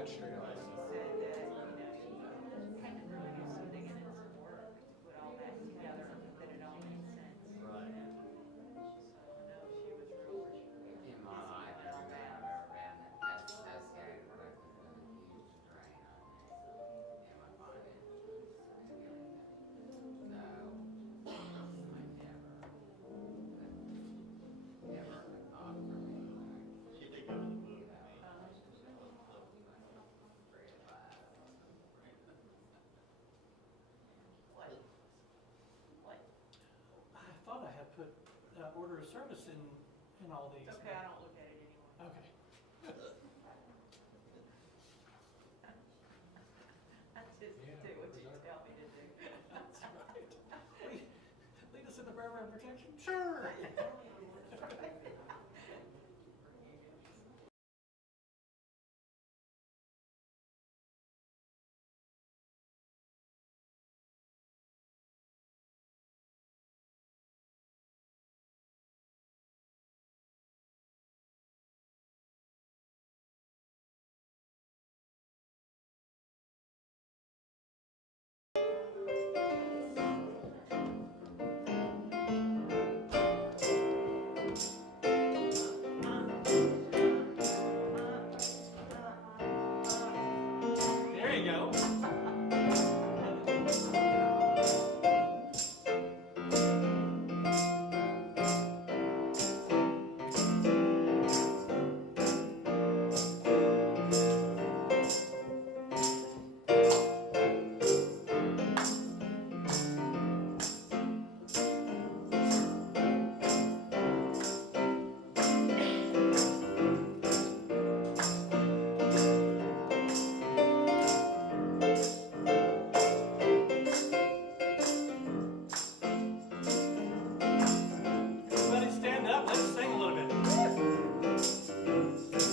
good straight She on. said that, she had to really do some digging and some work to put all that together, that it all made sense. Right. So, no, she was real In my busy life, doing all every man that. I've ever been associated with has been a huge drain on me and my finances and everything. So I never thought for me, like, She think I was a book. you know, afraid of that. What? What? I thought I had put order of service in all these. It's okay, I don't look at it anymore. Okay. I just do what you tell me to do. That's right. Lead us in the prayer of protection? Sure. There you go. Everybody stand up. Let's sing a little bit.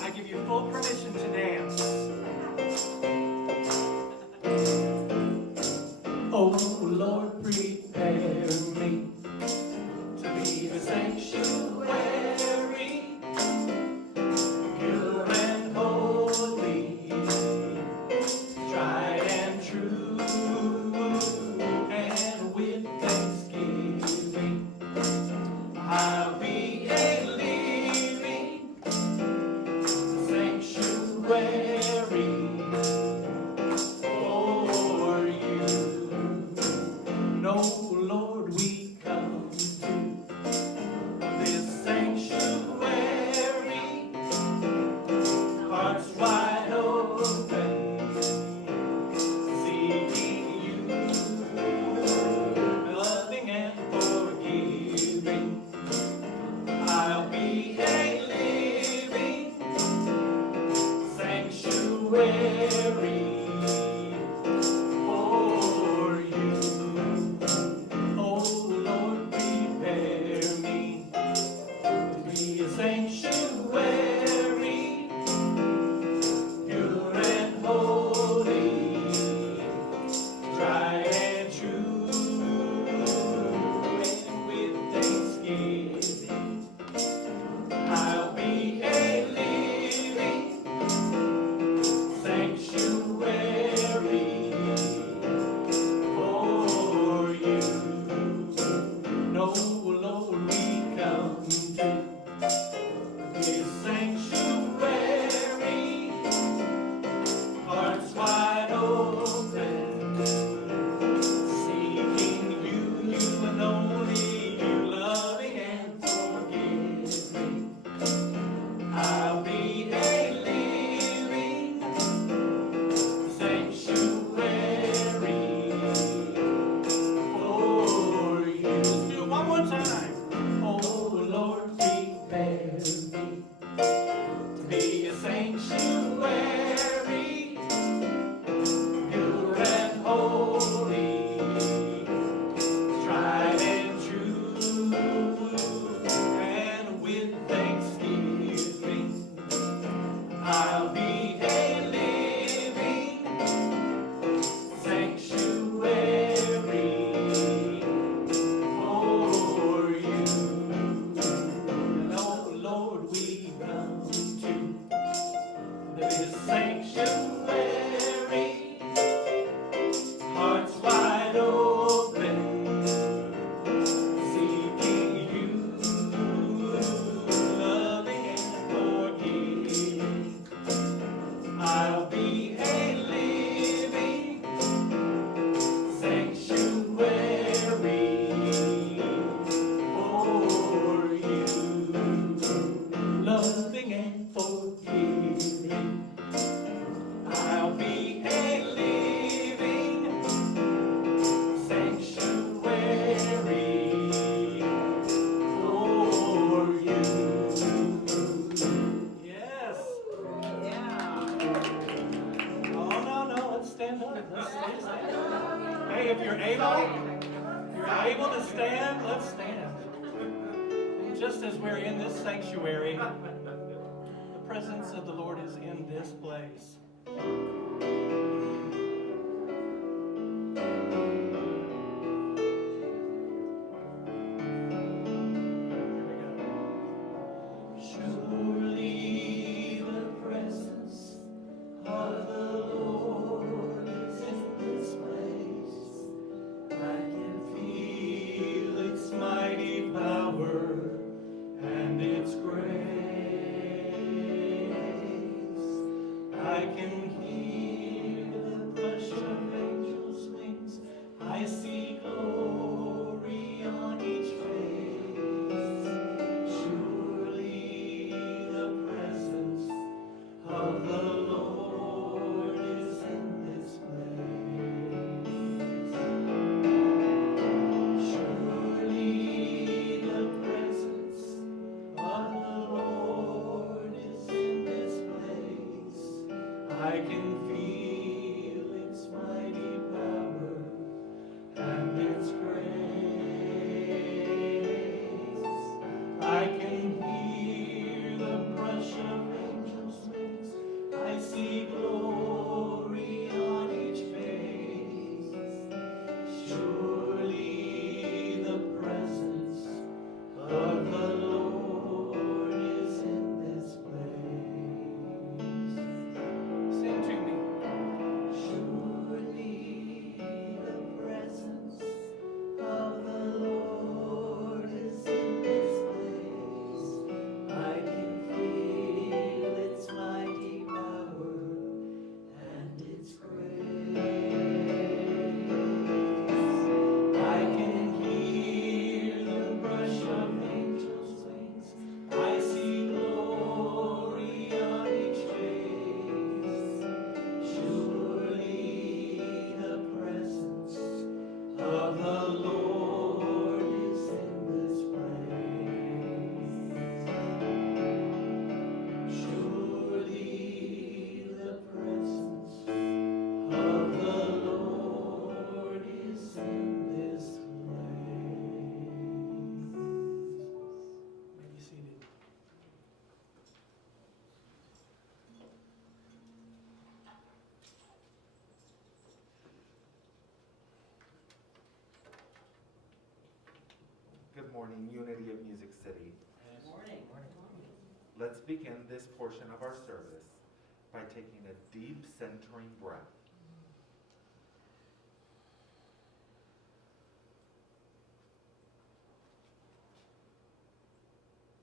I give you full permission to dance. Oh Lord, prepare me to be a sanctuary, pure and holy, tried and true, and with thanksgiving I'll be a living sanctuary for you. No, Lord, we come to this sanctuary, hearts wide open, seeking you, loving and forgiving. I'll be a living sanctuary for you. Oh Lord, prepare me to be a sanctuary, pure and holy, tried and true, and with thanksgiving I'll be a living sanctuary for you. No, Lord, we come to this sanctuary, hearts wide open, seeking you, you and only you, loving and forgiving. I'll be a living sanctuary for you. Let's do it one more time. Oh Lord, prepare me to be a sanctuary, pure and holy, tried and true, and with thanksgiving I'll be a living sanctuary for you. And oh Lord, we come to this sanctuary. stand up. Let's stand. Hey, if you're able to stand, let's stand. And just as we're in this sanctuary, the presence of the Lord is in this place. Good morning, Unity of Music City. Good morning. Let's begin this portion of our service by taking a deep centering breath.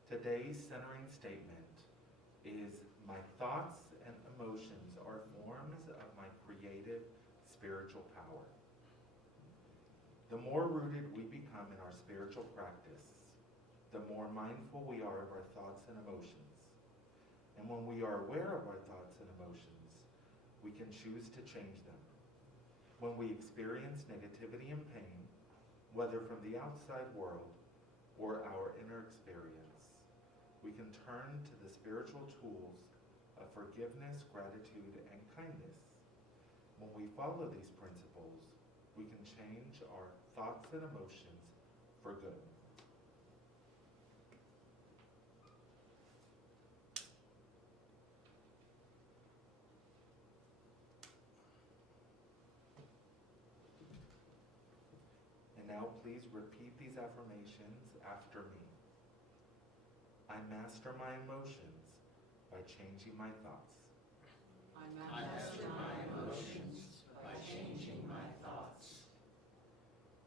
Today's centering statement is, my thoughts and emotions are forms of my creative spiritual power. The more rooted we become in our spiritual practice, the more mindful we are of our thoughts and emotions. And when we are aware of our thoughts and emotions, we can choose to change them. When we experience negativity and pain, whether from the outside world or our inner experience, we can turn to the spiritual tools of forgiveness, gratitude, and kindness. When we follow these principles, we can change our thoughts and emotions for good. And now please repeat these affirmations after me. I master my emotions by changing my thoughts. I master my emotions by changing my thoughts.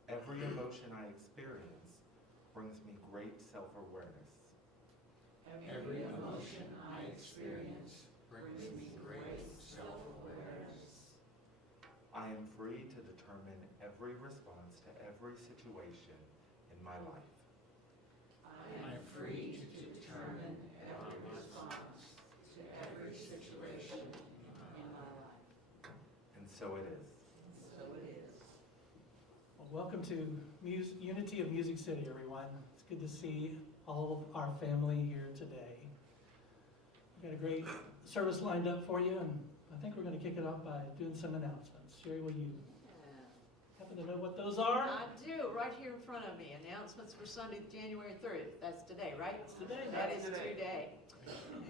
Every emotion I experience brings me great self-awareness. Every emotion I experience brings me great self-awareness. I am free to determine every response to every situation in my life. I am free to determine every response to every situation in my life. And so it is. Well, welcome to Unity of Music City, everyone. It's good to see all of our family here today. We've got a great service lined up for you, and I think we're going to kick it off by doing some announcements. Sherry, will you happen to know what those are? I do, right here in front of me. Announcements for Sunday, January 3rd. That's today, right? It's today. That is today.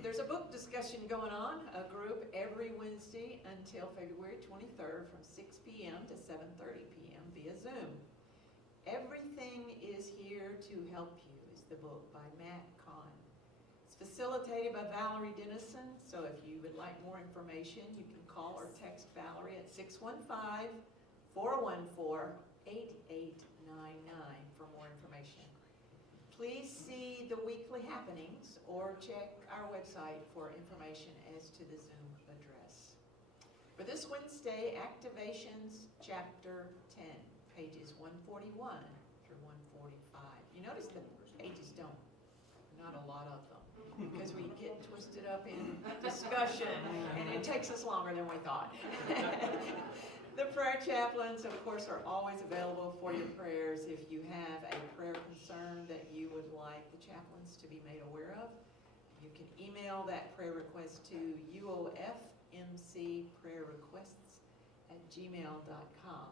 There's a book discussion going on, a group every Wednesday until February 23rd from 6 p.m. to 7:30 p.m. via Zoom. Everything is here to help you is the book by Matt Kahn. It's facilitated by Valerie Dennison, so if you would like more information, you can call or text Valerie at 615-414-8899 for more information. Please see the weekly happenings or check our website for information as to the Zoom address. For this Wednesday, Activations Chapter 10, pages 141 through 145. You notice the pages not a lot of them, because we get twisted up in discussion, and it takes us longer than we thought. The prayer chaplains, of course, are always available for your prayers. If you have a prayer concern that you would like the chaplains to be made aware of, you can email that prayer request to uofmcprayerrequests@gmail.com.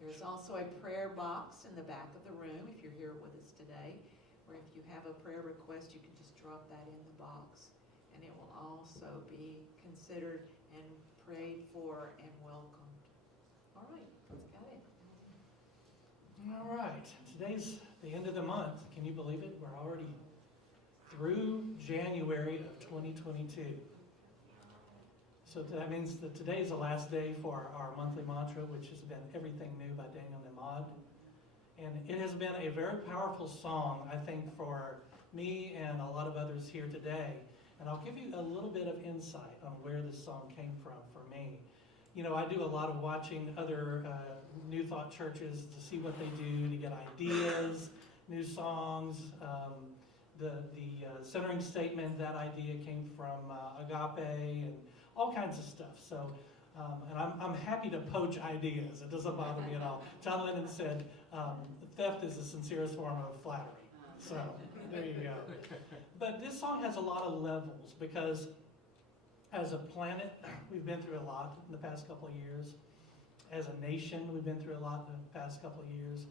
There's also a prayer box in the back of the room if you're here with us today, where if you have a prayer request, you can just drop that in the box, and it will also be considered and prayed for and welcomed. All right, that's got it. All right. Today's the end of the month. Can you believe it? We're already through January of 2022. So that means that today is the last day for our monthly mantra, which has been Everything New by Daniel Nemad. And it has been a very powerful song, I think, for me and a lot of others here today. And I'll give you a little bit of insight on where this song came from for me. You know, I do a lot of watching other New Thought churches to see what they do to get ideas, new songs. The centering statement, that idea came from Agape and all kinds of stuff. So, and I'm happy to poach ideas. It doesn't bother me at all. John Lennon said, theft is the sincerest form of flattery. So, there you go. But this song has a lot of levels because as a planet, we've been through a lot in the past couple of years. As a nation, we've been through a lot in the past couple of years.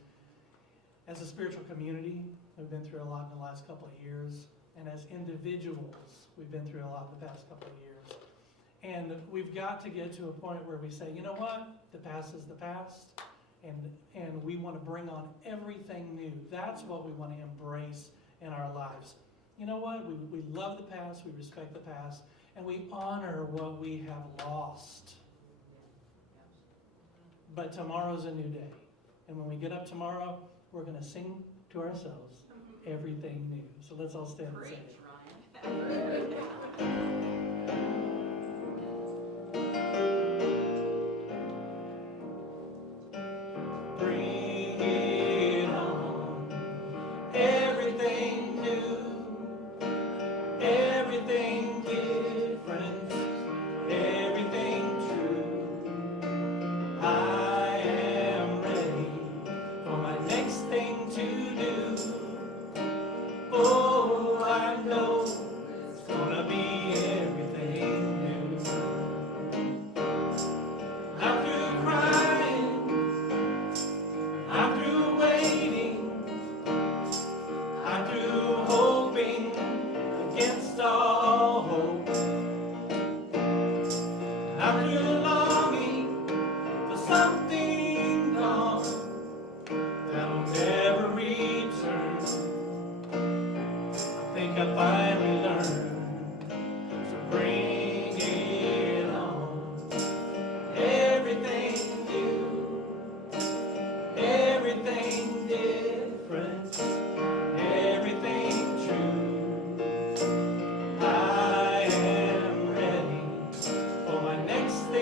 As a spiritual community, we've been through a lot in the last couple of years. And as individuals, we've been through a lot in the past couple of years. And we've got to get to a point where we say, you know what? The past is the past. And we want to bring on everything new. That's what we want to embrace in our lives. You know what? We love the past, we respect the past, and we honor what we have lost. But tomorrow's a new day. And when we get up tomorrow, we're going to sing to ourselves, everything new. So let's all stand and sing it. Ryan. Next thing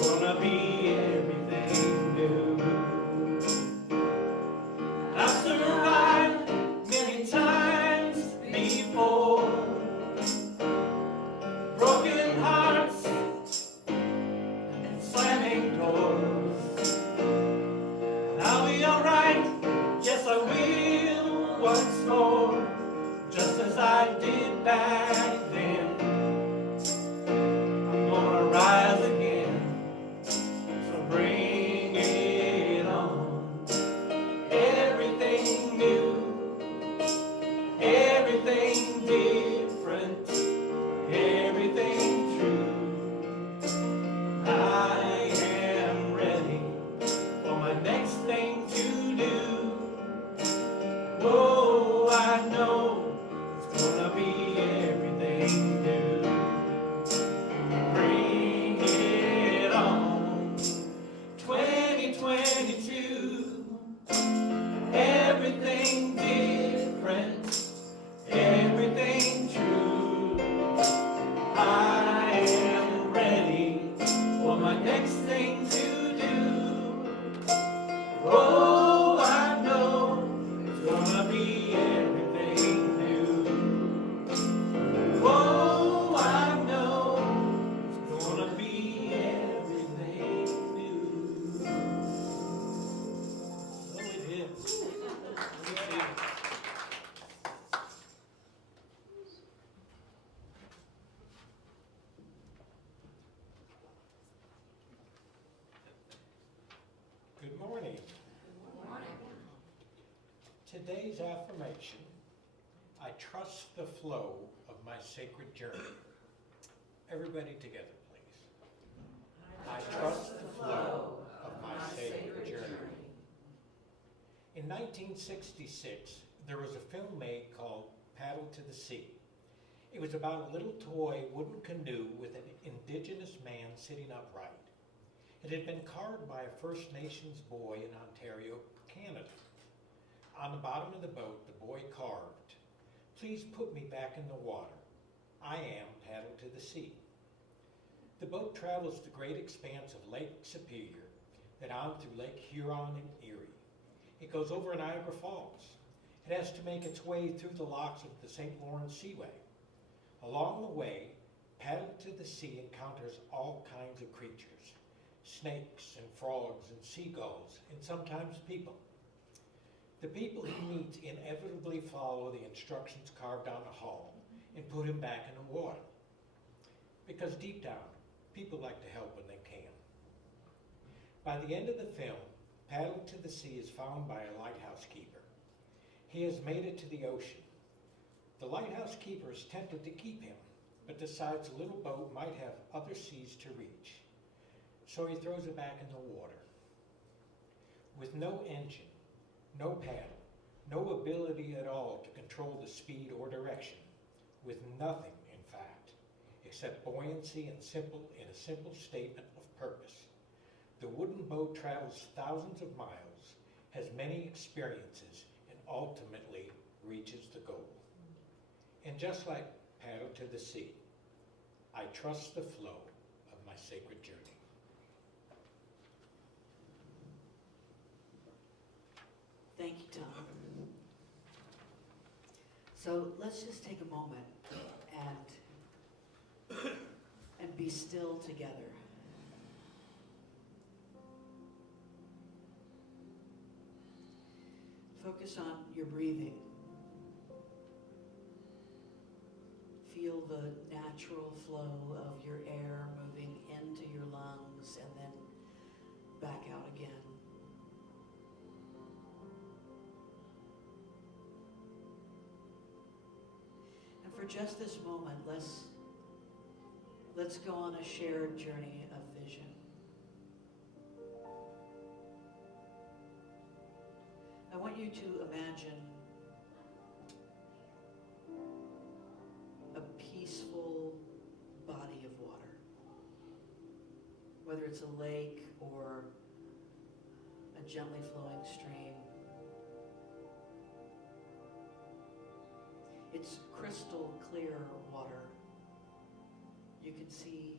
gonna be everything new. I've survived many times before, broken hearts and slamming doors. I'll be alright, yes I will once more, just as I did back then. I'm gonna rise again, so bring it on. Everything new, everything different, everything true. I am ready for my next thing to do. Oh, I know it's gonna be everything new. Bring it on, 2022. Everything different, everything true. I am ready for my next thing to do. Oh, I know it's gonna be everything new. Oh, I know it's gonna be everything new. So it is. It is. Good morning. Today's affirmation: I trust the flow of my sacred journey. Everybody together, please. I trust the flow of my sacred journey. In 1966, there was a film made called Paddle to the Sea. It was about a little toy wooden canoe with an indigenous man sitting upright. It had been carved by a First Nations boy in Ontario, Canada. On the bottom of the boat, the boy carved, "Please put me back in the water. I am Paddle to the Sea." The boat travels the great expanse of Lake Superior, then on through Lake Huron and Erie. It goes over Niagara Falls. It has to make its way through the locks of the St. Lawrence Seaway. Along the way, Paddle to the Sea encounters all kinds of creatures: snakes and frogs and seagulls, and sometimes people. The people he meets inevitably follow the instructions carved on the hull and put him back in the water. Because deep down, people like to help when they can. By the end of the film, Paddle to the Sea is found by a lighthouse keeper. He has made it to the ocean. The lighthouse keeper is tempted to keep him, but decides the little boat might have other seas to reach. So he throws it back in the water. With no engine, no paddle, no ability at all to control the speed or direction, with nothing, in fact, except buoyancy and a simple statement of purpose, the wooden boat travels thousands of miles, has many experiences, and ultimately reaches the goal. And just like Paddle to the Sea, I trust the flow of my sacred journey. Thank you, Tom. So let's just take a moment and be still together. Focus on your breathing. Feel the natural flow of your air moving into your lungs and then back out again. And for just this moment, let's go on a shared journey of vision. I want you to imagine a peaceful body of water, whether it's a lake or a gently flowing stream. It's crystal clear water. You can see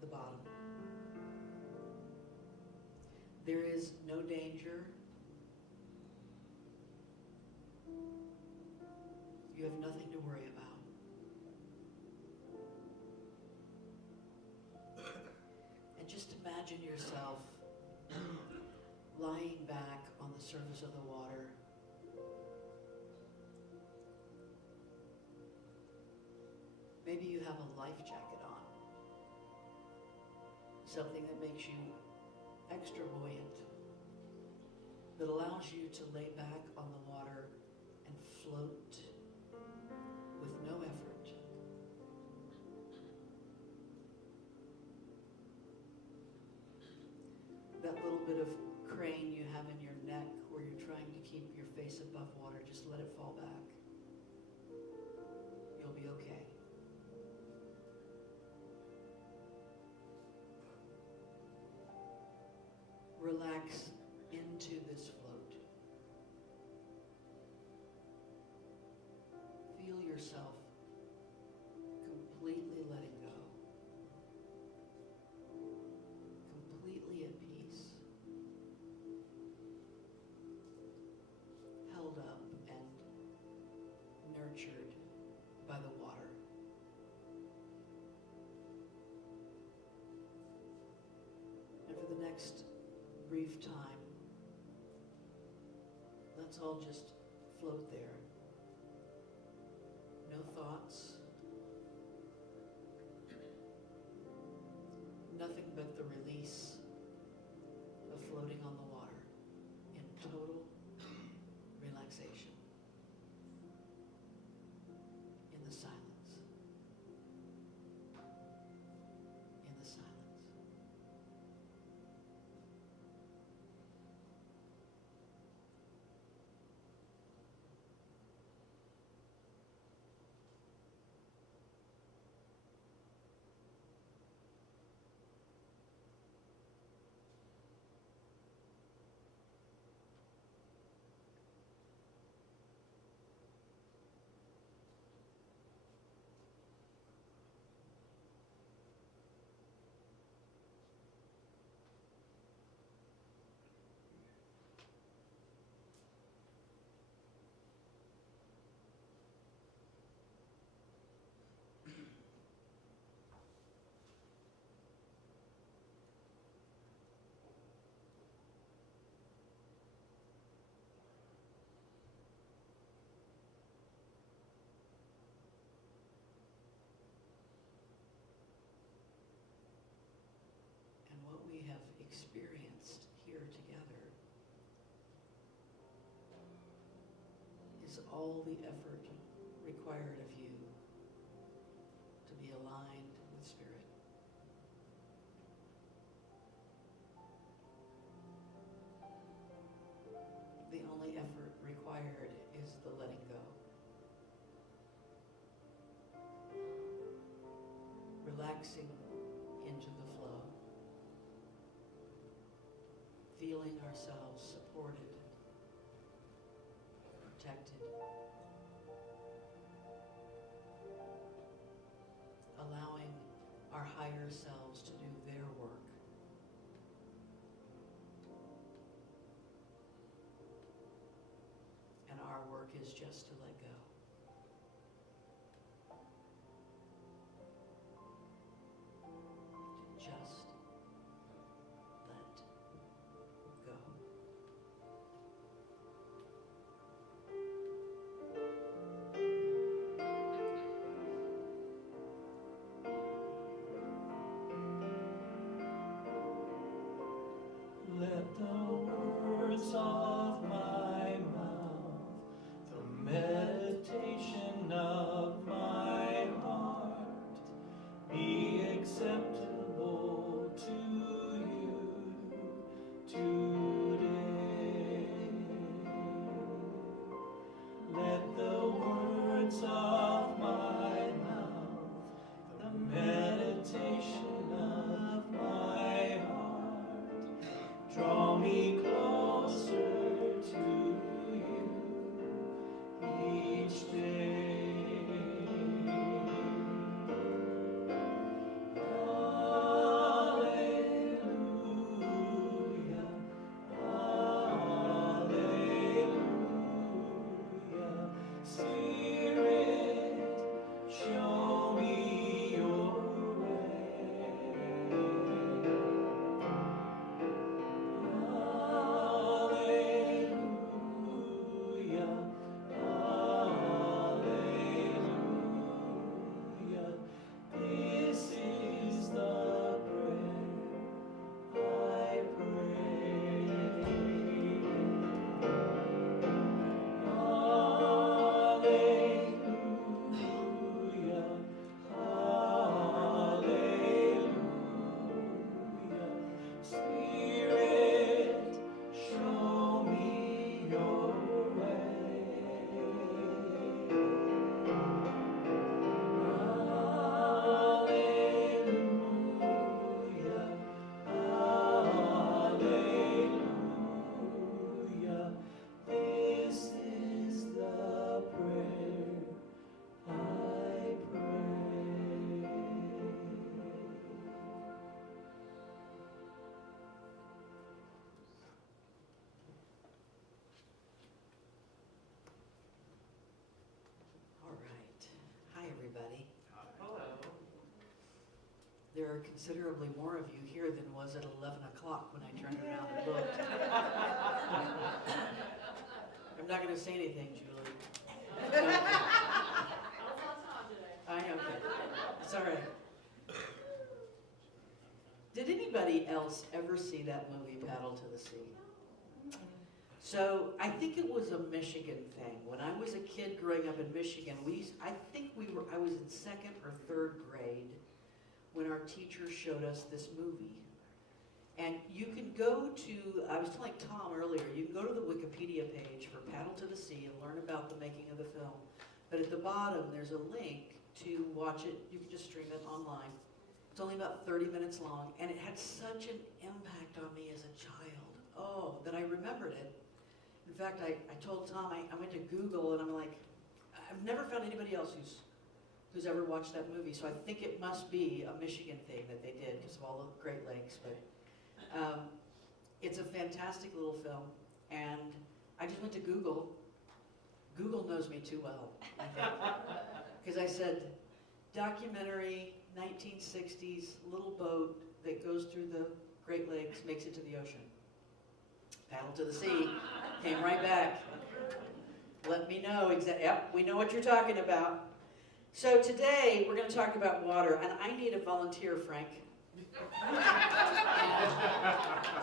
the bottom. There is no danger. You have nothing to worry about. And just imagine yourself lying back on the surface of the water. Maybe you have a life jacket on, something that makes you extra buoyant, that allows you to lay back on the water and float with no effort. That little bit of crane you have in your neck where you're trying to keep your face above water, just let it fall back. You'll be okay. Relax into this float. Feel yourself completely letting go. Completely at peace. Held up and nurtured by the water. And for the next brief time, let's all just float there. No thoughts. Nothing but the release of floating on the water in total relaxation. In the silence. In the silence. What we have experienced here together is all the effort required of you to be aligned with Spirit. The only effort required is the letting go. Relaxing into the flow. Feeling ourselves supported, protected, allowing our higher selves to do their work. And our work is just to let go. To just let go. Let the words of my mouth, the meditation of my heart, be acceptable to you today. Let the words of my mouth, the meditation of my heart, draw me closer there are considerably more of you here than was at 11 o'clock when I turned around and looked. I'm not going to say anything, Julie. I am okay. It's all right. Did anybody else ever see that movie, Paddle to the Sea? So I think it was a Michigan thing. When I was a kid growing up in Michigan, I was in second or third grade when our teacher showed us this movie. And you can go to, I was telling Tom earlier, you can go to the Wikipedia page for Paddle to the Sea and learn about the making of the film. But at the bottom, there's a link to watch it. You can just stream it online. It's only about 30 minutes long, and it had such an impact on me as a child. That I remembered it. In fact, I told Tom, I went to Google, and I'm like, I've never found anybody else who's ever watched that movie, so I think it must be a Michigan thing that they did because of all the Great Lakes. But it's a fantastic little film, and I just went to Google. Google knows me too well, I think, because I said, documentary, 1960s, little boat that goes through the Great Lakes, makes it to the ocean. Paddle to the Sea, came right back. Let me know yep, we know what you're talking about. So today, we're going to talk about water, and I need a volunteer, Frank.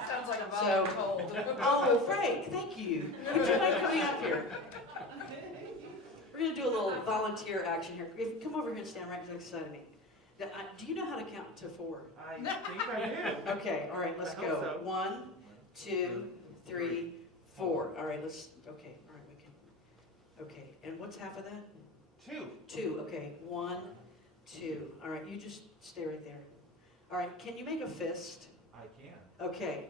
Sounds like a voluntold. Oh, Frank, thank you. Would you mind coming up here? We're going to do a little volunteer action here. Come over here and stand right next to me. Do you know how to count to 4? I think I do. Okay, all right, let's I hope go. so. 1, 2, 3, 4. All right, we can. Okay, and what's half of that? 2. 2, okay. 1, 2. All right, you just stay right there. All right, can you make a fist? I can. Okay.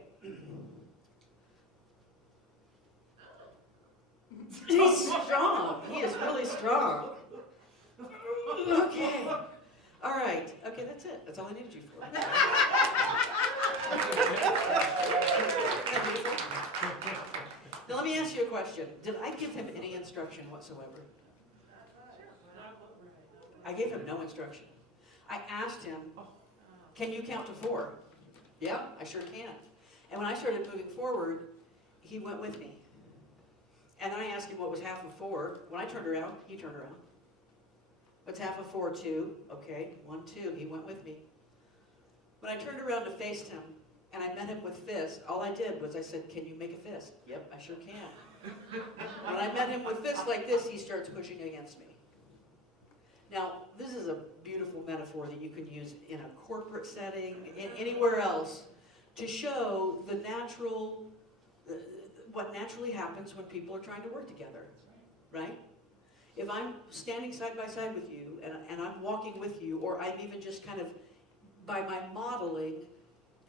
He's strong. He is really strong. Okay. All right. Okay, that's it. That's all I needed you for. Now let me ask you a question. Did I give him any instruction whatsoever? I gave him no instruction. I asked him, can you count to 4? Yeah, I sure can. And when I started moving forward, he went with me. And then I asked him what was half of 4. When I turned around, he turned around. What's half of 4? 2. Okay, 1, 2. He went with me. When I turned around to face him, and I met him with fist, all I did was I said, can you make a fist? Yep, I sure can. When I met him with fist like this, he starts pushing against me. Now, this is a beautiful metaphor that you can use in a corporate setting, anywhere else, to show the natural, what naturally happens when people are trying to work together, right? If I'm standing side by side with you, and I'm walking with you, or I'm even just kind of, by my modeling,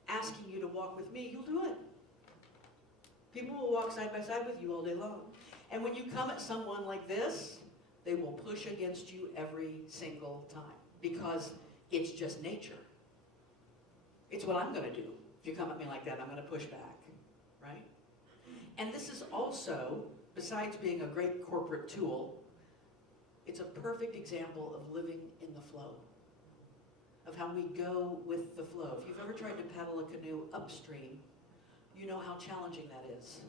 asking you to walk with me, you'll do it. People will walk side by side with you all day long. And when you come at someone like this, they will push against you every single time, because it's just nature. It's what I'm going to do. If you come at me like that, I'm going to push back, right? And this is also, besides being a great corporate tool, it's a perfect example of living in the flow, of how we go with the flow. If you've ever tried to paddle a canoe upstream, you know how challenging that is,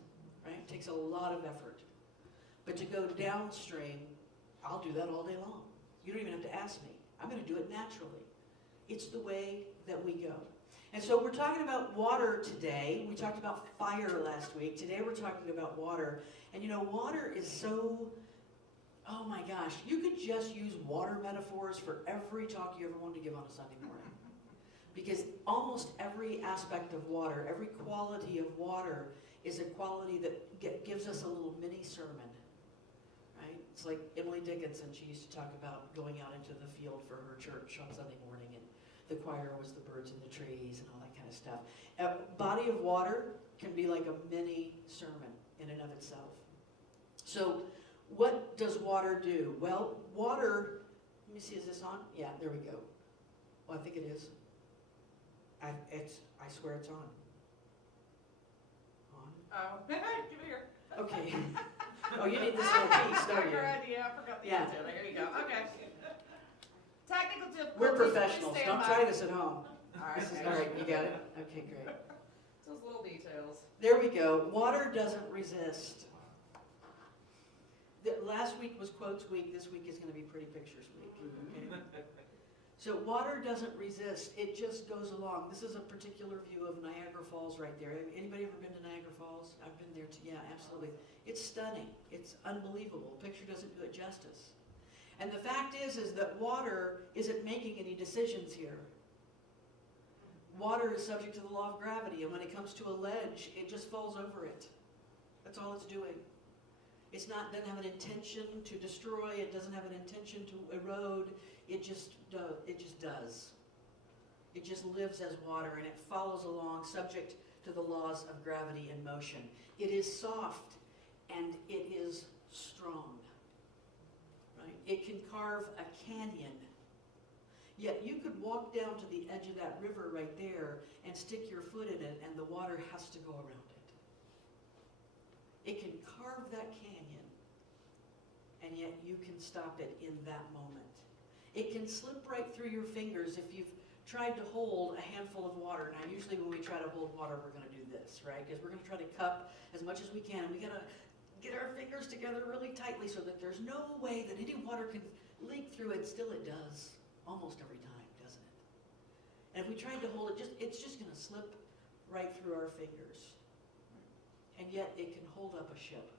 right? It takes a lot of effort. But to go downstream, I'll do that all day long. You don't even have to ask me. I'm going to do it naturally. It's the way that we go. And so we're talking about water today. We talked about fire last week. Today we're talking about water. And you know, water is so, oh my gosh, you could just use water metaphors for every talk you ever wanted to give on a Sunday morning. Because almost every aspect of water, every quality of water is a quality that gives us a little mini sermon. Right? It's like Emily Dickinson, she used to talk about going out into the field for her church on Sunday morning, and the choir was the birds and the trees and all that kind of stuff. A body of water can be like a mini sermon in and of itself. So what does water do? Well, water, let me see, is this on? Yeah, there we go. Well, I think it is. I swear it's on. On? Oh, give it here. Okay. Oh, you need this little piece, don't you? Your idea, I forgot the Yeah. antenna. Here you go. Okay. Technical difficulties. We're professionals. Please stand Don't by. try this at home. All right, you got it? Okay, great. Those little details. There we go. Water doesn't resist. Last week was quotes week. This week is going to be pretty pictures week. Okay? So water doesn't resist. It just goes along. This is a particular view of Niagara Falls right there. Anybody ever been to Niagara Falls? I've been there too. Yeah, absolutely. It's stunning. It's unbelievable. Picture doesn't do it justice. And the fact is that water isn't making any decisions here. Water is subject to the law of gravity, and when it comes to a ledge, it just falls over it. That's all it's doing. It's not, doesn't have an intention to destroy, it doesn't have an intention to erode, it just does. It just lives as water, and it follows along subject to the laws of gravity and motion. It is soft, and it is strong. Right? It can carve a canyon. Yet you could walk down to the edge of that river right there and stick your foot in it, and the water has to go around it. It can carve that canyon, and yet you can stop it in that moment. It can slip right through your fingers if you've tried to hold a handful of water. Now, usually when we try to hold water, we're going to do this, right? Because we're going to try to cup as much as we can. We got to get our fingers together really tightly so that there's no way that any water can leak through it. Still, it does almost every time, doesn't it? And if we tried to hold it, it's just going to slip right through our fingers. And yet it can hold up a ship.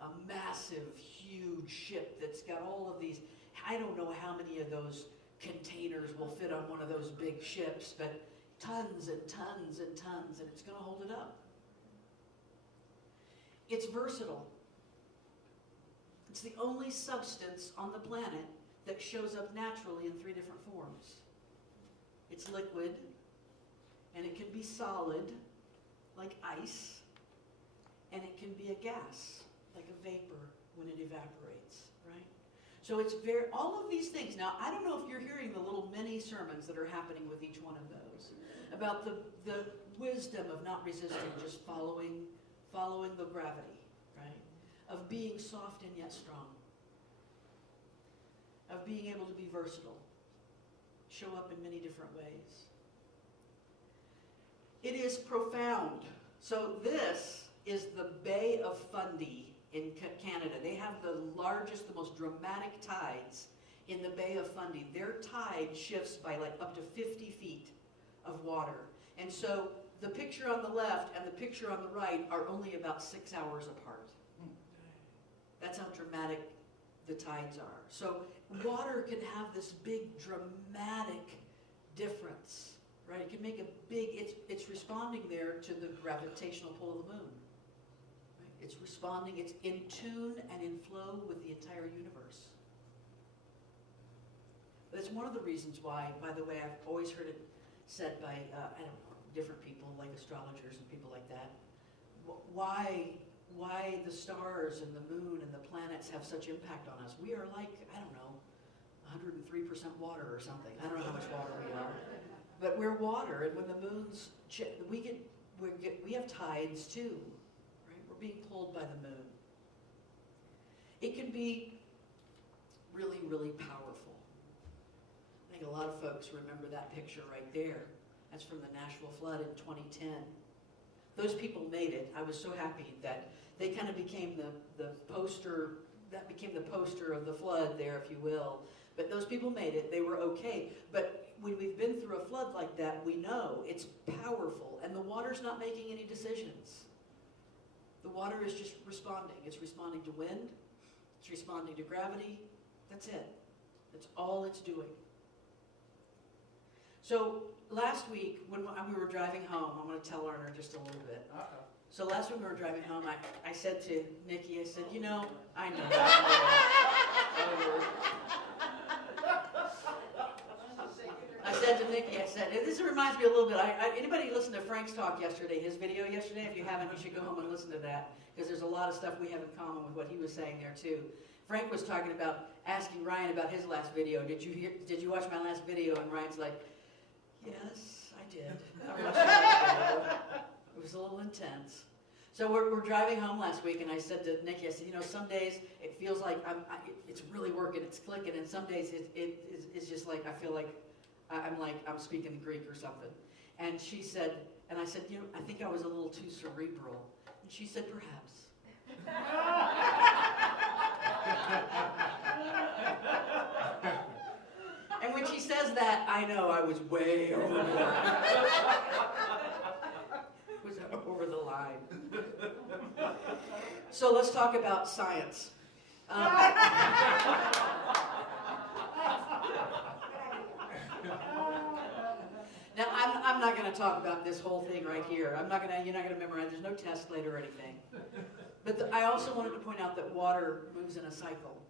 A massive, huge ship that's got all of these, I don't know how many of those containers will fit on one of those big ships, but tons and tons and tons, and it's going to hold it up. It's versatile. It's the only substance on the planet that shows up naturally in 3 different forms. It's liquid, and it can be solid, like ice, and it can be a gas, like a vapor when it evaporates, right? So it's all of these things. Now, I don't know if you're hearing the little mini sermons that are happening with each one of those, about the wisdom of not resisting, just following the gravity, right? Of being soft and yet strong. Of being able to be versatile. Show up in many different ways. It is profound. So this is the Bay of Fundy in Canada. They have the largest, the most dramatic tides in the Bay of Fundy. Their tide shifts by like up to 50 feet of water. And so the picture on the left and the picture on the right are only about 6 hours apart. That's how dramatic the tides are. So water can have this big dramatic difference. Right, it can make a big, it's responding there to the gravitational pull of the moon. Right? It's responding, it's in tune and in flow with the entire universe. But it's one of the reasons why, by the way, I've always heard it said by, I don't know, different people like astrologers and people like that, why the stars and the moon and the planets have such impact on us. We are like, I don't know, 103% water or something. I don't know how much water we are. But we're water, and when the moon's, we have tides too, right? We're being pulled by the moon. It can be really, really powerful. I think a lot of folks remember that picture right there. That's from the Nashville flood in 2010. Those people made it. I was so happy that they kind of became the poster, that became the poster of the flood there, if you will. But those people made it. They were okay. But when we've been through a flood like that, we know it's powerful, and the water's not making any decisions. The water is just responding. It's responding to wind. It's responding to gravity. That's it. That's all it's doing. So last week, when we were driving home, I'm going to tell Lerner just a little bit. So last week we were driving home, I said to Nikki, I said, you know, I know. I said to Nikki, I said, this reminds me a little bit, anybody listened to Frank's talk yesterday, his video yesterday? If you haven't, you should go home and listen to that, because there's a lot of stuff we have in common with what he was saying there too. Frank was talking about asking Ryan about his last video. Did you watch my last video? And Ryan's like, yes, I did. I watched your last video. It was a little intense. So we're driving home last week, and I said to Nikki, I said, you know, some days it feels like it's really working, it's clicking, and some days it's just like I feel like I'm like, I'm speaking Greek or something. And she said, and I said, I think I was a little too cerebral. And she said, perhaps. And when she says that, I know I was way overboard. Was over the line. So let's talk about science. Now, I'm not going to talk about this whole thing right here. You're not going to memorize. There's no test later or anything. But I also wanted to point out that water moves in a cycle,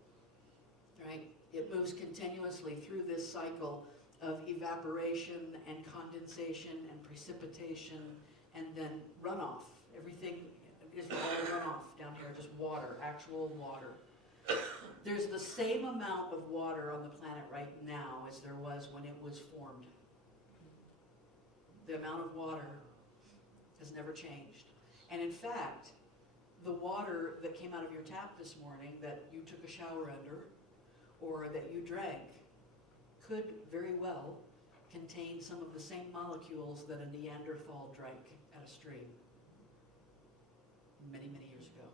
right? It moves continuously through this cycle of evaporation and condensation and precipitation and then runoff. Everything is all runoff down here, just water, actual water. There's the same amount of water on the planet right now as there was when it was formed. The amount of water has never changed. And in fact, the water that came out of your tap this morning that you took a shower under or that you drank could very well contain some of the same molecules that a Neanderthal drank at a stream many, many years ago.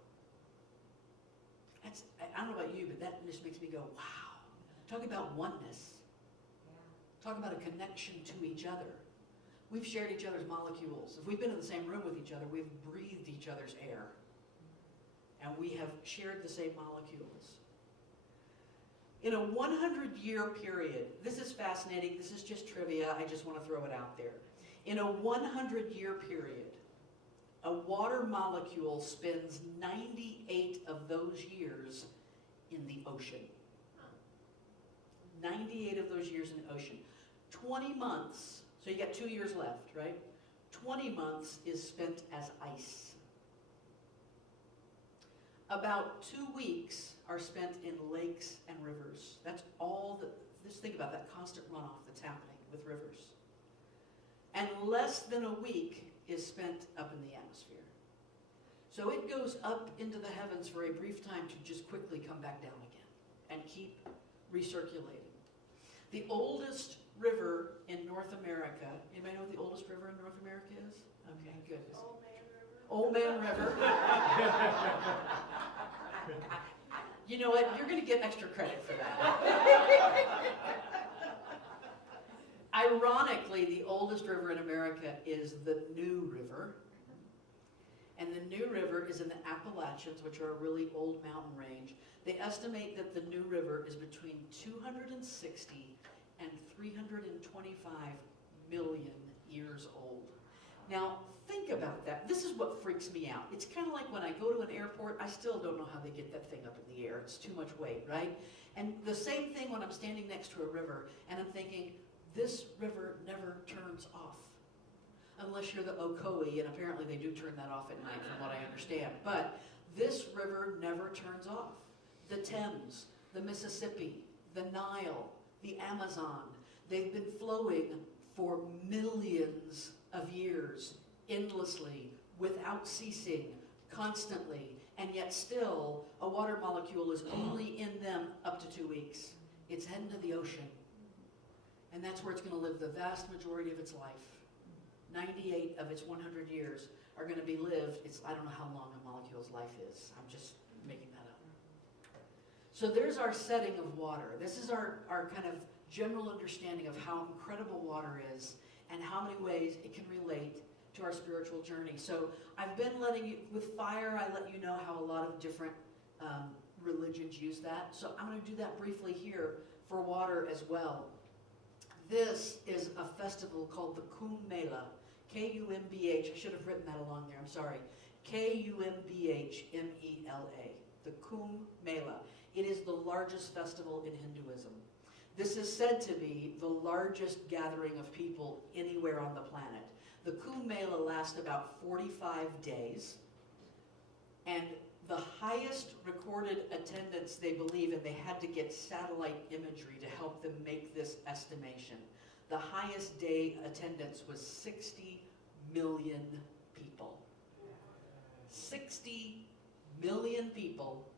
I don't know about you, but that just makes me go, wow. Talk about oneness. Talk about a connection to each other. We've shared each other's molecules. If we've been in the same room with each other, we've breathed each other's air. And we have shared the same molecules. In a 100-year period, this is fascinating, this is just trivia, I just want to throw it out there. In a 100-year period, a water molecule spends 98 of those years in the ocean. 98 of those years in the ocean. 20 months, so you got 2 years left, right? 20 months is spent as ice. About 2 weeks are spent in lakes and rivers. That's all that, just think about that constant runoff that's happening with rivers. And less than a week is spent up in the atmosphere. So it goes up into the heavens for a brief time to just quickly come back down again and keep recirculating. The oldest river in North America, anybody know what the oldest river in North America is? Okay, good. Old Man River. You know what? You're going to get extra credit for that. Ironically, the oldest river in America is the New River. And the New River is in the Appalachians, which are a really old mountain range. They estimate that the New River is between 260 and 325 million years old. Now, think about that. This is what freaks me out. It's kind of like when I go to an airport, I still don't know how they get that thing up in the air. It's too much weight, right? And the same thing when I'm standing next to a river and I'm thinking, this river never turns off. Unless you're the Ocoee, and apparently they do turn that off at night from what I understand. But this river never turns off. The Thames, the Mississippi, the Nile, the Amazon, they've been flowing for millions of years, endlessly, without ceasing, constantly, and yet still a water molecule is only in them up to 2 weeks. It's heading to the ocean. And that's where it's going to live the vast majority of its life. 98 of its 100 years are going to be lived. I don't know how long a molecule's life is. I'm just making that up. So there's our setting of water. This is our kind of general understanding of how incredible water is and how many ways it can relate to our spiritual journey. So I've been letting you, with fire, I let you know how a lot of different religions use that. So I'm going to do that briefly here for water as well. This is a festival called the Kumbh Mela, K-U-M-B-H. I should have written that along there, I'm sorry. K-U-M-B-H-M-E-L-A, the Kumbh Mela. It is the largest festival in Hinduism. This is said to be the largest gathering of people anywhere on the planet. The Kumbh Mela lasts about 45 days, and the highest recorded attendance, they believe, and they had to get satellite imagery to help them make this estimation. The highest day attendance was 60 million people. 60 million people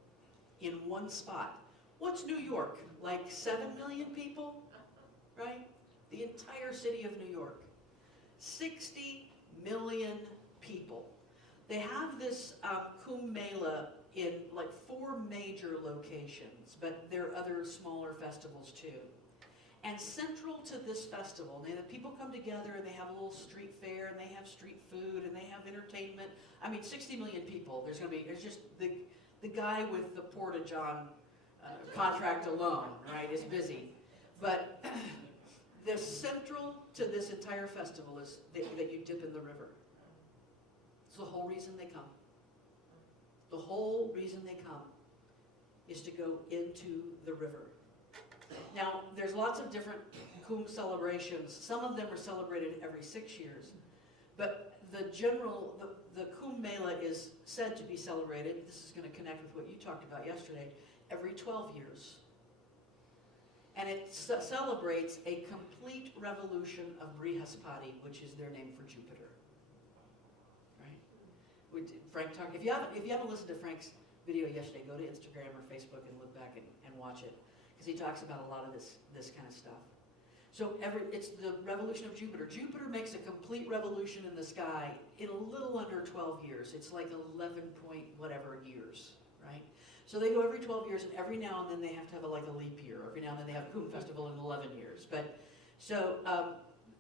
in one spot. What's New York? Like 7 million people, right? The entire city of New York. 60 million people. They have this Kumbh Mela in like 4 major locations, but there are other smaller festivals too. And central to this festival, the people come together and they have a little street fair and they have street food and they have entertainment. I mean, 60 million people. There's just the guy with the Porta-John contract alone, right, is busy. But the central to this entire festival is that you dip in the river. It's the whole reason they come. The whole reason they come is to go into the river. Now, there's lots of different Kumbh celebrations. Some of them are celebrated every 6 years. But the Kumbh Mela is said to be celebrated, this is going to connect with what you talked about yesterday, every 12 years. And it celebrates a complete revolution of Brihaspati, which is their name for Jupiter. Right? Frank talked. If you haven't listened to Frank's video yesterday, go to Instagram or Facebook and look back and watch it, because he talks about a lot of this kind of stuff. So it's the revolution of Jupiter. Jupiter makes a complete revolution in the sky in a little under 12 years. It's like 11 point whatever years, right? So they go every 12 years, and every now and then they have to have like a leap year. Every now and then they have a Kumbh festival in 11 years. But so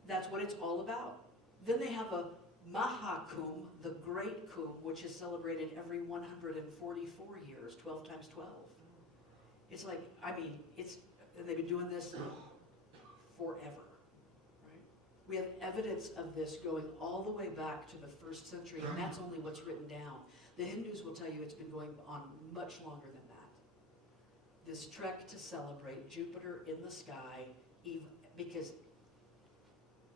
that's what it's all about. Then they have a Mahakumbh, the Great Kumbh, which is celebrated every 144 years, 12 times 12. It's like, I mean, they've been doing this forever, right? We have evidence of this going all the way back to the 1st century, and that's only what's written down. The Hindus will tell you it's been going on much longer than that. This trek to celebrate Jupiter in the sky, because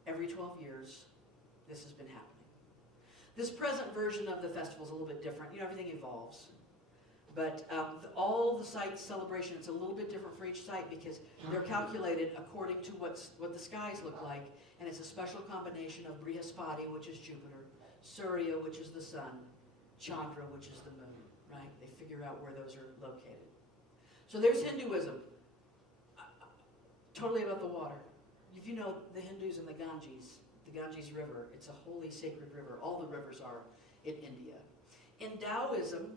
every 12 years, this has been happening. This present version of the festival is a little bit different. You know, everything evolves. But all the sites celebration, it's a little bit different for each site because they're calculated according to what the skies look like. And it's a special combination of Brihaspati, which is Jupiter, Surya, which is the sun, Chandra, which is the moon, right? They figure out where those are located. So there's Hinduism. Totally about the water. If you know the Hindus and the Ganges River, it's a holy sacred river. All the rivers are in India. In Taoism,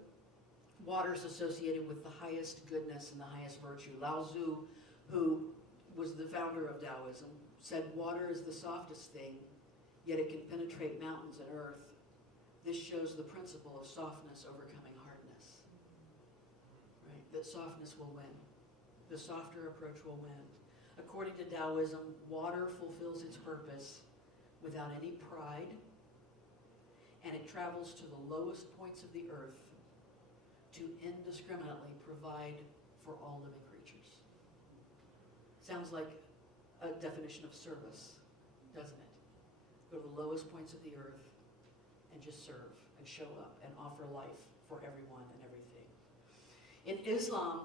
water is associated with the highest goodness and the highest virtue. Lao Tzu, who was the founder of Taoism, said water is the softest thing, yet it can penetrate mountains and earth. This shows the principle of softness overcoming hardness. Right? That softness will win. The softer approach will win. According to Taoism, water fulfills its purpose without any pride, and it travels to the lowest points of the earth to indiscriminately provide for all living creatures. Sounds like a definition of service, doesn't it? Go to the lowest points of the earth and just serve and show up and offer life for everyone and everything. In Islam,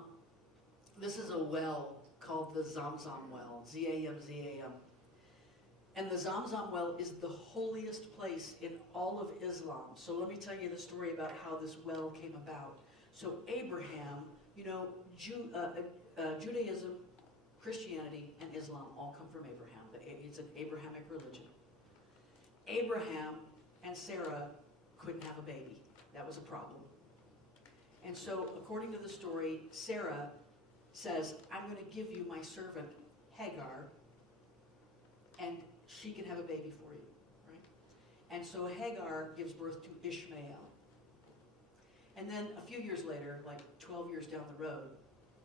this is a well called the Zamzam well, Z-A-M-Z-A-M. And the Zamzam well is the holiest place in all of Islam. So let me tell you the story about how this well came about. So Abraham, you know, Judaism, Christianity, and Islam all come from Abraham. It's an Abrahamic religion. Abraham and Sarah couldn't have a baby. That was a problem. And so, according to the story, Sarah says, I'm going to give you my servant, Hagar, and she can have a baby for you, right? And so Hagar gives birth to Ishmael. And then a few years later, like 12 years down the road,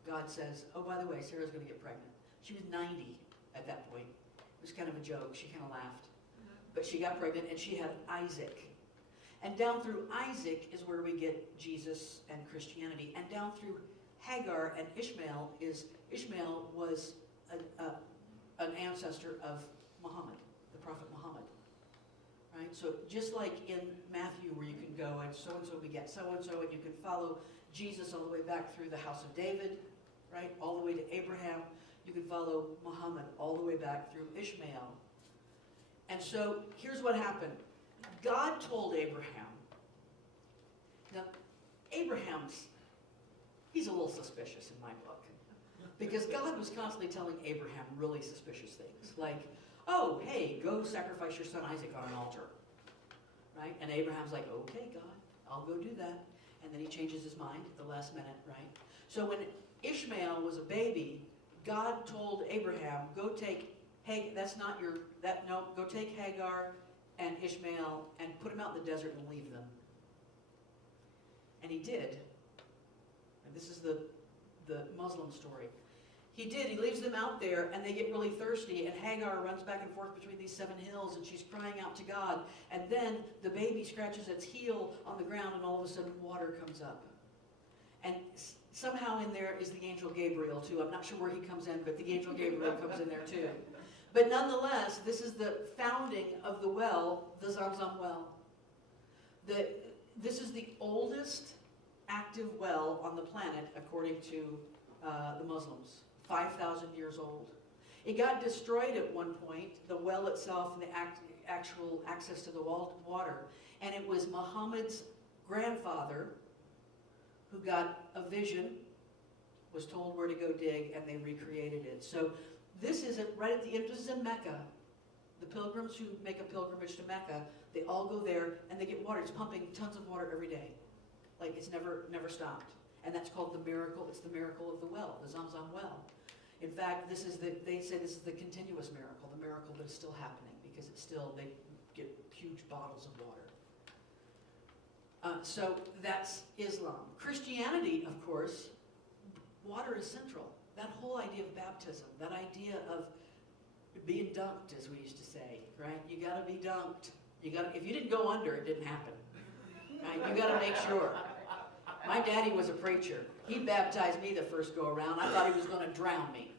God says, oh, by the way, Sarah's going to get pregnant. She was 90 at that point. It was kind of a joke. She kind of laughed. But she got pregnant, and she had Isaac. And down through Isaac is where we get Jesus and Christianity. And down through Hagar and Ishmael was an ancestor of Muhammad, the Prophet Muhammad. Right? So just like in Matthew where you can go and so-and-so beget so-and-so, and you can follow Jesus all the way back through the house of David, right? All the way to Abraham. You can follow Muhammad all the way back through Ishmael. And so here's what happened. God told Abraham. Now, he's a little suspicious in my book. Because God was constantly telling Abraham really suspicious things. Like, oh, hey, go sacrifice your son Isaac on an altar. Right? And Abraham's like, okay, God, I'll go do that. And then he changes his mind at the last minute, right? So when Ishmael was a baby, God told Abraham, go take, hey, go take Hagar and Ishmael and put them out in the desert and leave them. And he did. And this is the Muslim story. He did. He leaves them out there, and they get really thirsty, and Hagar runs back and forth between these 7 hills, and she's crying out to God. And then the baby scratches its heel on the ground, and all of a sudden water comes up. And somehow in there is the angel Gabriel, too. I'm not sure where he comes in, but the angel Gabriel comes in there, too. But nonetheless, this is the founding of the well, the Zamzam well. This is the oldest active well on the planet, according to the Muslims. 5,000 years old. It got destroyed at one point, the well itself and the actual access to the water. And it was Muhammad's grandfather who got a vision, was told where to go dig, and they recreated it. So this is right at the end. This is in Mecca. The pilgrims who make a pilgrimage to Mecca, they all go there and they get water. It's pumping tons of water every day. Like it's never stopped. And that's called the miracle. It's the miracle of the well, the Zamzam well. In fact, they say this is the continuous miracle, the miracle that is still happening because they get huge bottles of water. So that's Islam. Christianity, of course, water is central. That whole idea of baptism, that idea of being dunked, as we used to say, right? You got to be dunked. If you didn't go under, it didn't happen. Right? You got to make sure. My daddy was a preacher. He baptized me the first go around. I thought he was going to drown me.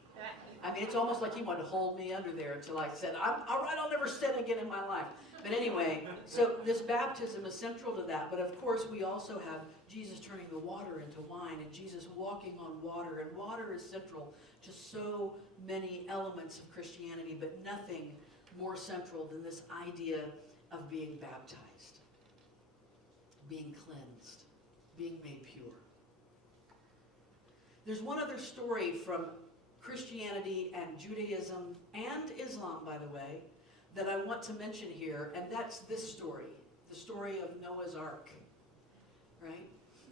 I mean, it's almost like he wanted to hold me under there until I said, all right, I'll never sin again in my life. But anyway, so this baptism is central to that. But of course, we also have Jesus turning the water into wine and Jesus walking on water. And water is central to so many elements of Christianity, but nothing more central than this idea of being baptized, being cleansed, being made pure. There's one other story from Christianity and Judaism and Islam, by the way, that I want to mention here, and that's this story, the story of Noah's Ark, right?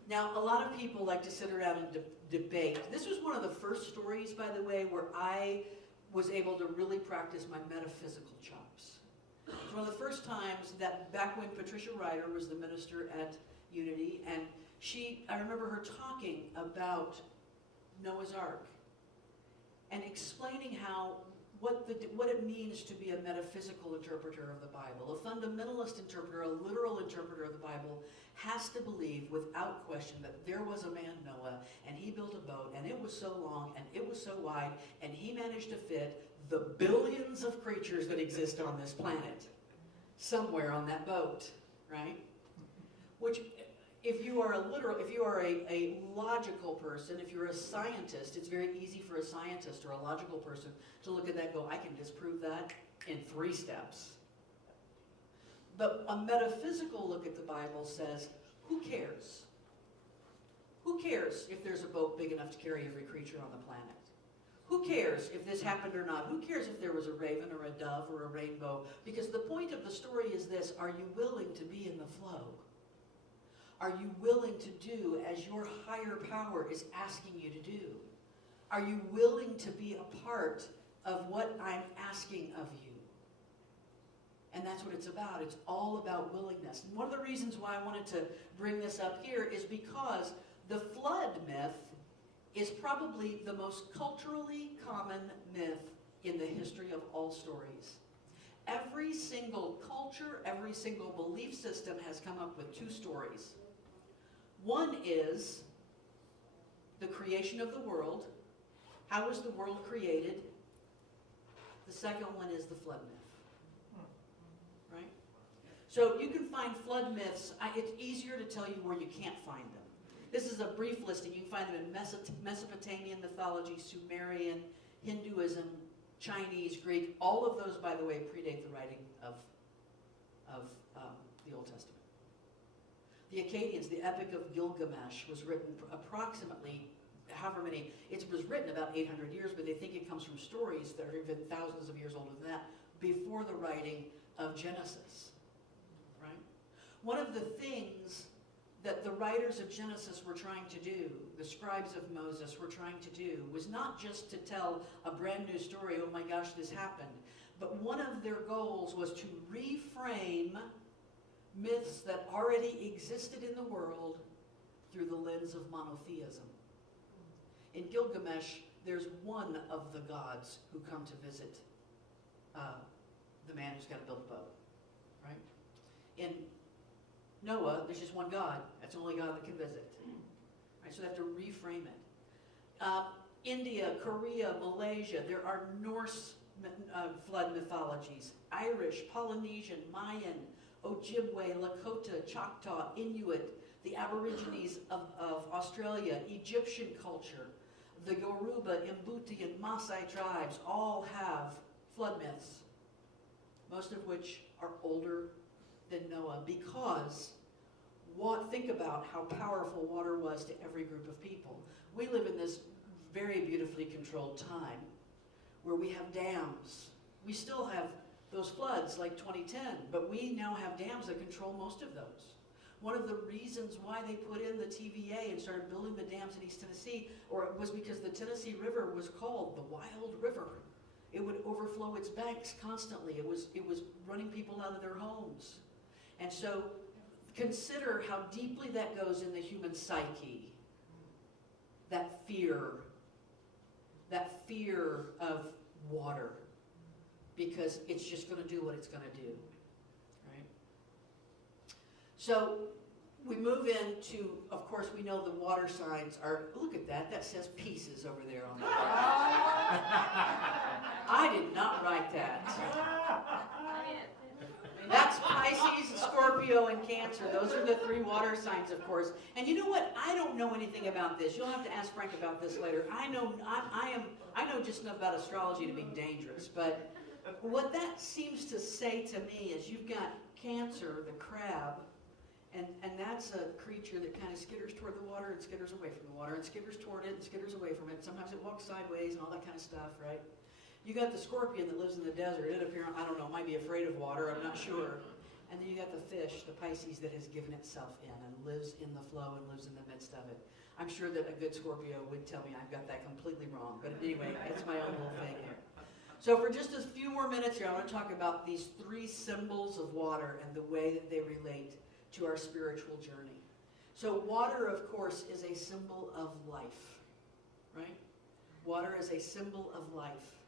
Now, a lot of people like to sit around and debate. This was one of the first stories, by the way, where I was able to really practice my metaphysical chops. It's one of the first times that back when Patricia Ryder was the minister at Unity, and I remember her talking about Noah's Ark and explaining what it means to be a metaphysical interpreter of the Bible. A fundamentalist interpreter, a literal interpreter of the Bible, has to believe without question that there was a man, Noah, and he built a boat, and it was so long, and it was so wide, and he managed to fit the billions of creatures that exist on this planet somewhere on that boat, right? Which, if you are a logical person, if you're a scientist, it's very easy for a scientist or a logical person to look at that and go, I can disprove that in 3 steps. But a metaphysical look at the Bible says, who cares? Who cares if there's a boat big enough to carry every creature on the planet? Who cares if this happened or not? Who cares if there was a raven or a dove or a rainbow? Because the point of the story is this: are you willing to be in the flow? Are you willing to do as your higher power is asking you to do? Are you willing to be a part of what I'm asking of you? And that's what it's about. It's all about willingness. And one of the reasons why I wanted to bring this up here is because the flood myth is probably the most culturally common myth in the history of all stories. Every single culture, every single belief system has come up with 2 stories. One is the creation of the world. How was the world created? The second one is the flood myth. Right? So you can find flood myths. It's easier to tell you where you can't find them. This is a brief listing. You can find them in Mesopotamian mythology, Sumerian, Hinduism, Chinese, Greek. All of those, by the way, predate the writing of the Old Testament. The Akkadians, the Epic of Gilgamesh, was written approximately however many, it was written about 800 years, but they think it comes from stories that are even thousands of years older than that, before the writing of Genesis, right? One of the things that the writers of Genesis were trying to do, the scribes of Moses were trying to do, was not just to tell a brand new story, oh my gosh, this happened, but one of their goals was to reframe myths that already existed in the world through the lens of monotheism. In Gilgamesh, there's one of the gods who come to visit the man who's got to build a boat, right? In Noah, there's just one God. That's the only God that can visit. Right? So they have to reframe it. India, Korea, Malaysia, there are Norse flood mythologies. Irish, Polynesian, Mayan, Ojibwe, Lakota, Choctaw, Inuit, the Aborigines of Australia, Egyptian culture, the Yoruba, Mbuti, and Maasai tribes all have flood myths, most of which are older than Noah, because think about how powerful water was to every group of people. We live in this very beautifully controlled time where we have dams. We still have those floods like 2010, but we now have dams that control most of those. One of the reasons why they put in the TVA and started building the dams in East Tennessee was because the Tennessee River was called the Wild River. It would overflow its banks constantly. It was running people out of their homes. And so consider how deeply that goes in the human psyche. That fear of water, because it's just going to do what it's going to do, right? So we move into, of course, we know the water signs are, look at that, that says pieces over there on the I did not write that. That's Pisces, Scorpio, and Cancer. Those are the 3 water signs, of course. And you know what? I don't know anything about this. You'll have to ask Frank about this later. I know just enough about astrology to be dangerous. But what that seems to say to me is you've got Cancer, the crab, and that's a creature that kind of skitters toward the water and skitters away from the water and skitters toward it and skitters away from it. Sometimes it walks sideways and all that kind of stuff, right? You got the scorpion that lives in the desert. It apparently, I don't know, might be afraid of water. I'm not sure. And then you got the fish, the Pisces, that has given itself in and lives in the flow and lives in the midst of it. I'm sure that a good Scorpio would tell me I've got that completely wrong. But anyway, it's my own little thing here. So for just a few more minutes here, I want to talk about these 3 symbols of water and the way that they relate to our spiritual journey. So water, of course, is a symbol of life, right? Water is a symbol of life.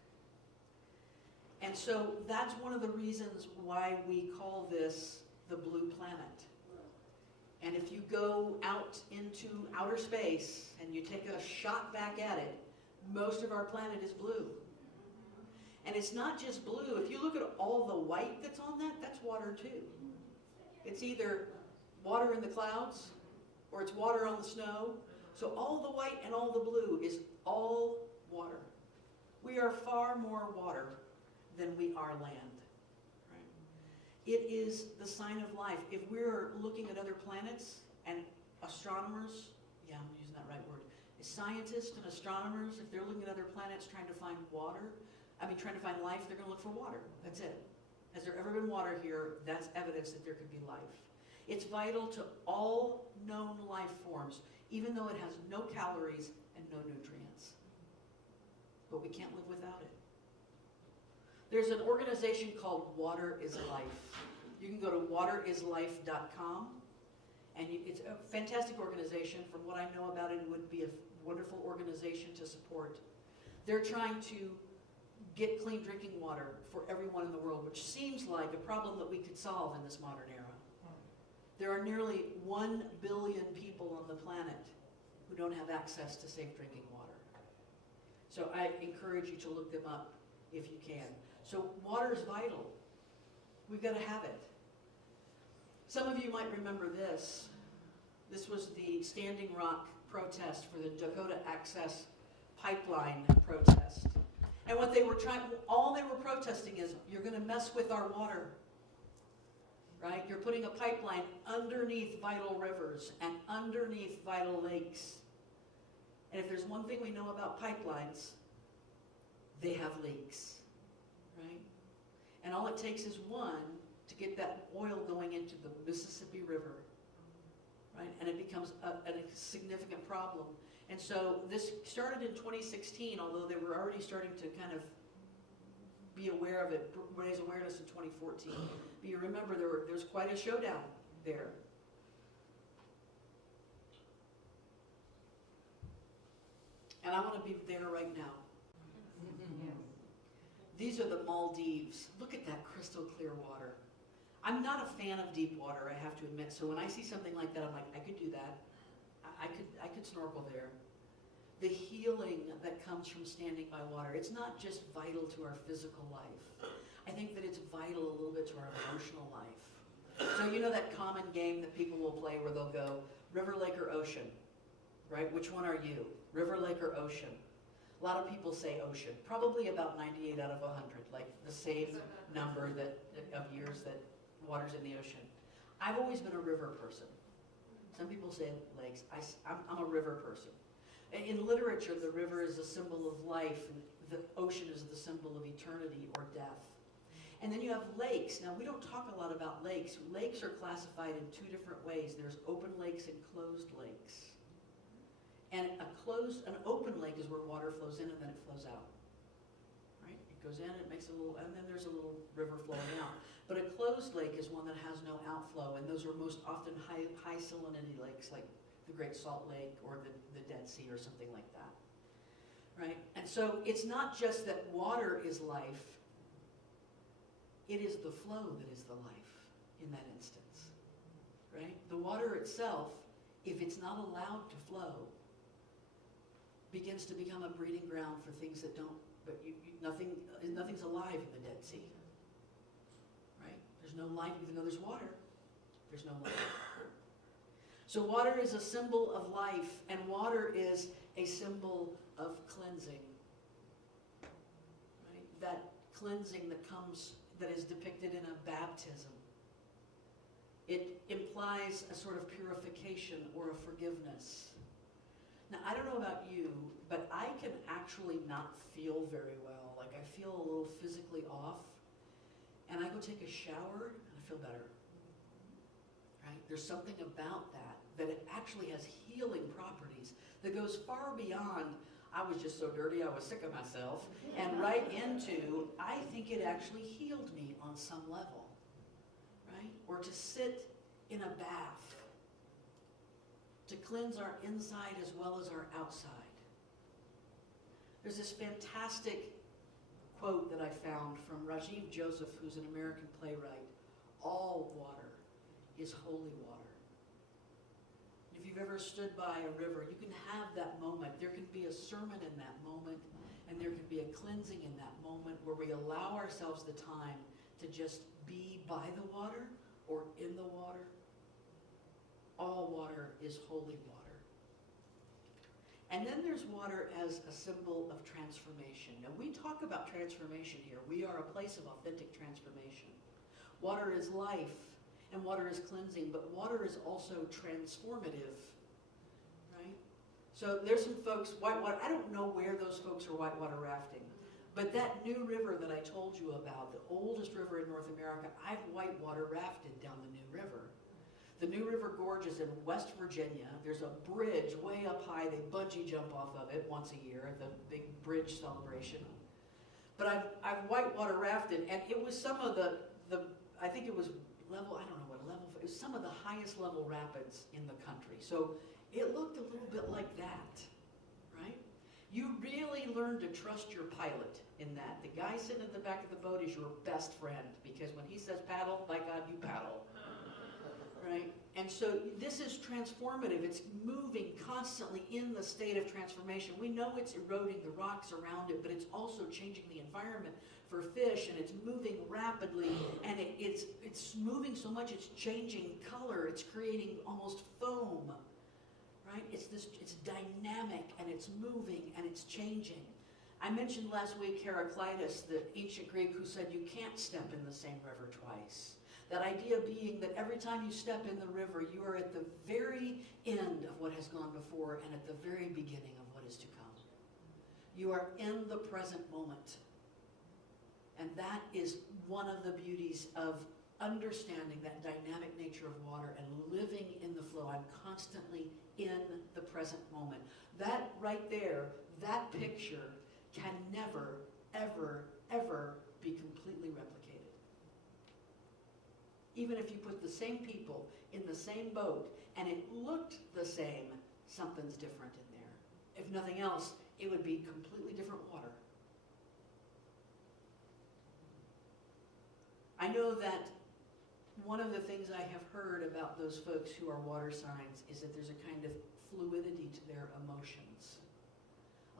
And so that's one of the reasons why we call this the blue planet. And if you go out into outer space and you take a shot back at it, most of our planet is blue. And it's not just blue. If you look at all the white that's on that, that's water too. It's either water in the clouds or it's water on the snow. So all the white and all the blue is all water. We are far more water than we are land. Right? It is the sign of life. If we're looking at other planets and astronomers, yeah, I'm using that right word, scientists and astronomers, if they're looking at other planets trying to find trying to find life, they're going to look for water. That's it. Has there ever been water here? That's evidence that there could be life. It's vital to all known life forms, even though it has no calories and no nutrients. But we can't live without it. There's an organization called Water is Life. You can go to waterislife.com, and it's a fantastic organization. From what I know about it, it would be a wonderful organization to support. They're trying to get clean drinking water for everyone in the world, which seems like a problem that we could solve in this modern era. There are nearly 1 billion people on the planet who don't have access to safe drinking water. So I encourage you to look them up if you can. So water is vital. We've got to have it. Some of you might remember this. This was the Standing Rock protest for the Dakota Access Pipeline protest. And what they were all they were protesting is, you're going to mess with our water. Right? You're putting a pipeline underneath vital rivers and underneath vital lakes. And if there's one thing we know about pipelines, they have leaks, right? And all it takes is one to get that oil going into the Mississippi River, right? And it becomes a significant problem. And so this started in 2016, although they were already starting to kind of be aware of it, raise awareness in 2014. But you remember there was quite a showdown there. And I want to be there right now. These are the Maldives. Look at that crystal clear water. I'm not a fan of deep water, I have to admit. So when I see something like that, I'm like, I could do that. I could snorkel there. The healing that comes from standing by water, it's not just vital to our physical life. I think that it's vital a little bit to our emotional life. So you know that common game that people will play where they'll go, river, lake, or ocean, right? Which one are you? River, lake, or ocean? A lot of people say ocean, probably about 98 out of 100, like the same number of years that water's in the ocean. I've always been a river person. Some people say lakes. I'm a river person. In literature, the river is a symbol of life, and the ocean is the symbol of eternity or death. And then you have lakes. Now, we don't talk a lot about lakes. Lakes are classified in two different ways. There's open lakes and closed lakes. And an open lake is where water flows in and then it flows out. Right? It goes in, it makes a little, and then there's a little river flowing out. But a closed lake is one that has no outflow, and those are most often high salinity lakes like the Great Salt Lake or the Dead Sea or something like that. Right? And so it's not just that water is life, it is the flow that is the life in that instance. Right? The water itself, if it's not allowed to flow, begins to become a breeding ground for things that don't, but nothing's alive in the Dead Sea. Right? There's no life, even though there's water, there's no life. So water is a symbol of life, and water is a symbol of cleansing. Right? That cleansing that is depicted in a baptism. It implies a sort of purification or a forgiveness. Now, I don't know about you, but I can actually not feel very well. Like, I feel a little physically off, and I go take a shower, and I feel better. Right? There's something about that it actually has healing properties that goes far beyond, I was just so dirty, I was sick of myself, and right into, I think it actually healed me on some level. Right? Or to sit in a bath, to cleanse our inside as well as our outside. There's this fantastic quote that I found from Rajiv Joseph, who's an American playwright. All water is holy water. If you've ever stood by a river, you can have that moment. There can be a sermon in that moment, and there can be a cleansing in that moment where we allow ourselves the time to just be by the water or in the water. All water is holy water. And then there's water as a symbol of transformation. Now, we talk about transformation here. We are a place of authentic transformation. Water is life, and water is cleansing, but water is also transformative, right? So there's some folks, whitewater, I don't know where those folks are whitewater rafting, but that new river that I told you about, the oldest river in North America, I've whitewater rafted down the New River. The New River Gorge is in West Virginia. There's a bridge way up high. They bungee jump off of it once a year, the big bridge celebration. But I've whitewater rafted, and it was some of the I think it was level, I don't know what level, it was some of the highest level rapids in the country. So it looked a little bit like that, right? You really learn to trust your pilot in that. The guy sitting in the back of the boat is your best friend, because when he says paddle, by God, you paddle. Right? And so this is transformative. It's moving constantly in the state of transformation. We know it's eroding the rocks around it, but it's also changing the environment for fish, and it's moving rapidly, and it's moving so much it's changing color. It's creating almost foam. Right? It's dynamic, and it's moving, and it's changing. I mentioned last week Heraclitus, the ancient Greek, who said you can't step in the same river twice. That idea being that every time you step in the river, you are at the very end of what has gone before and at the very beginning of what is to come. You are in the present moment. And that is one of the beauties of understanding that dynamic nature of water and living in the flow. I'm constantly in the present moment. That right there, that picture can never, ever, ever be completely replicated. Even if you put the same people in the same boat and it looked the same, something's different in there. If nothing else, it would be completely different water. I know that one of the things I have heard about those folks who are water signs is that there's a kind of fluidity to their emotions.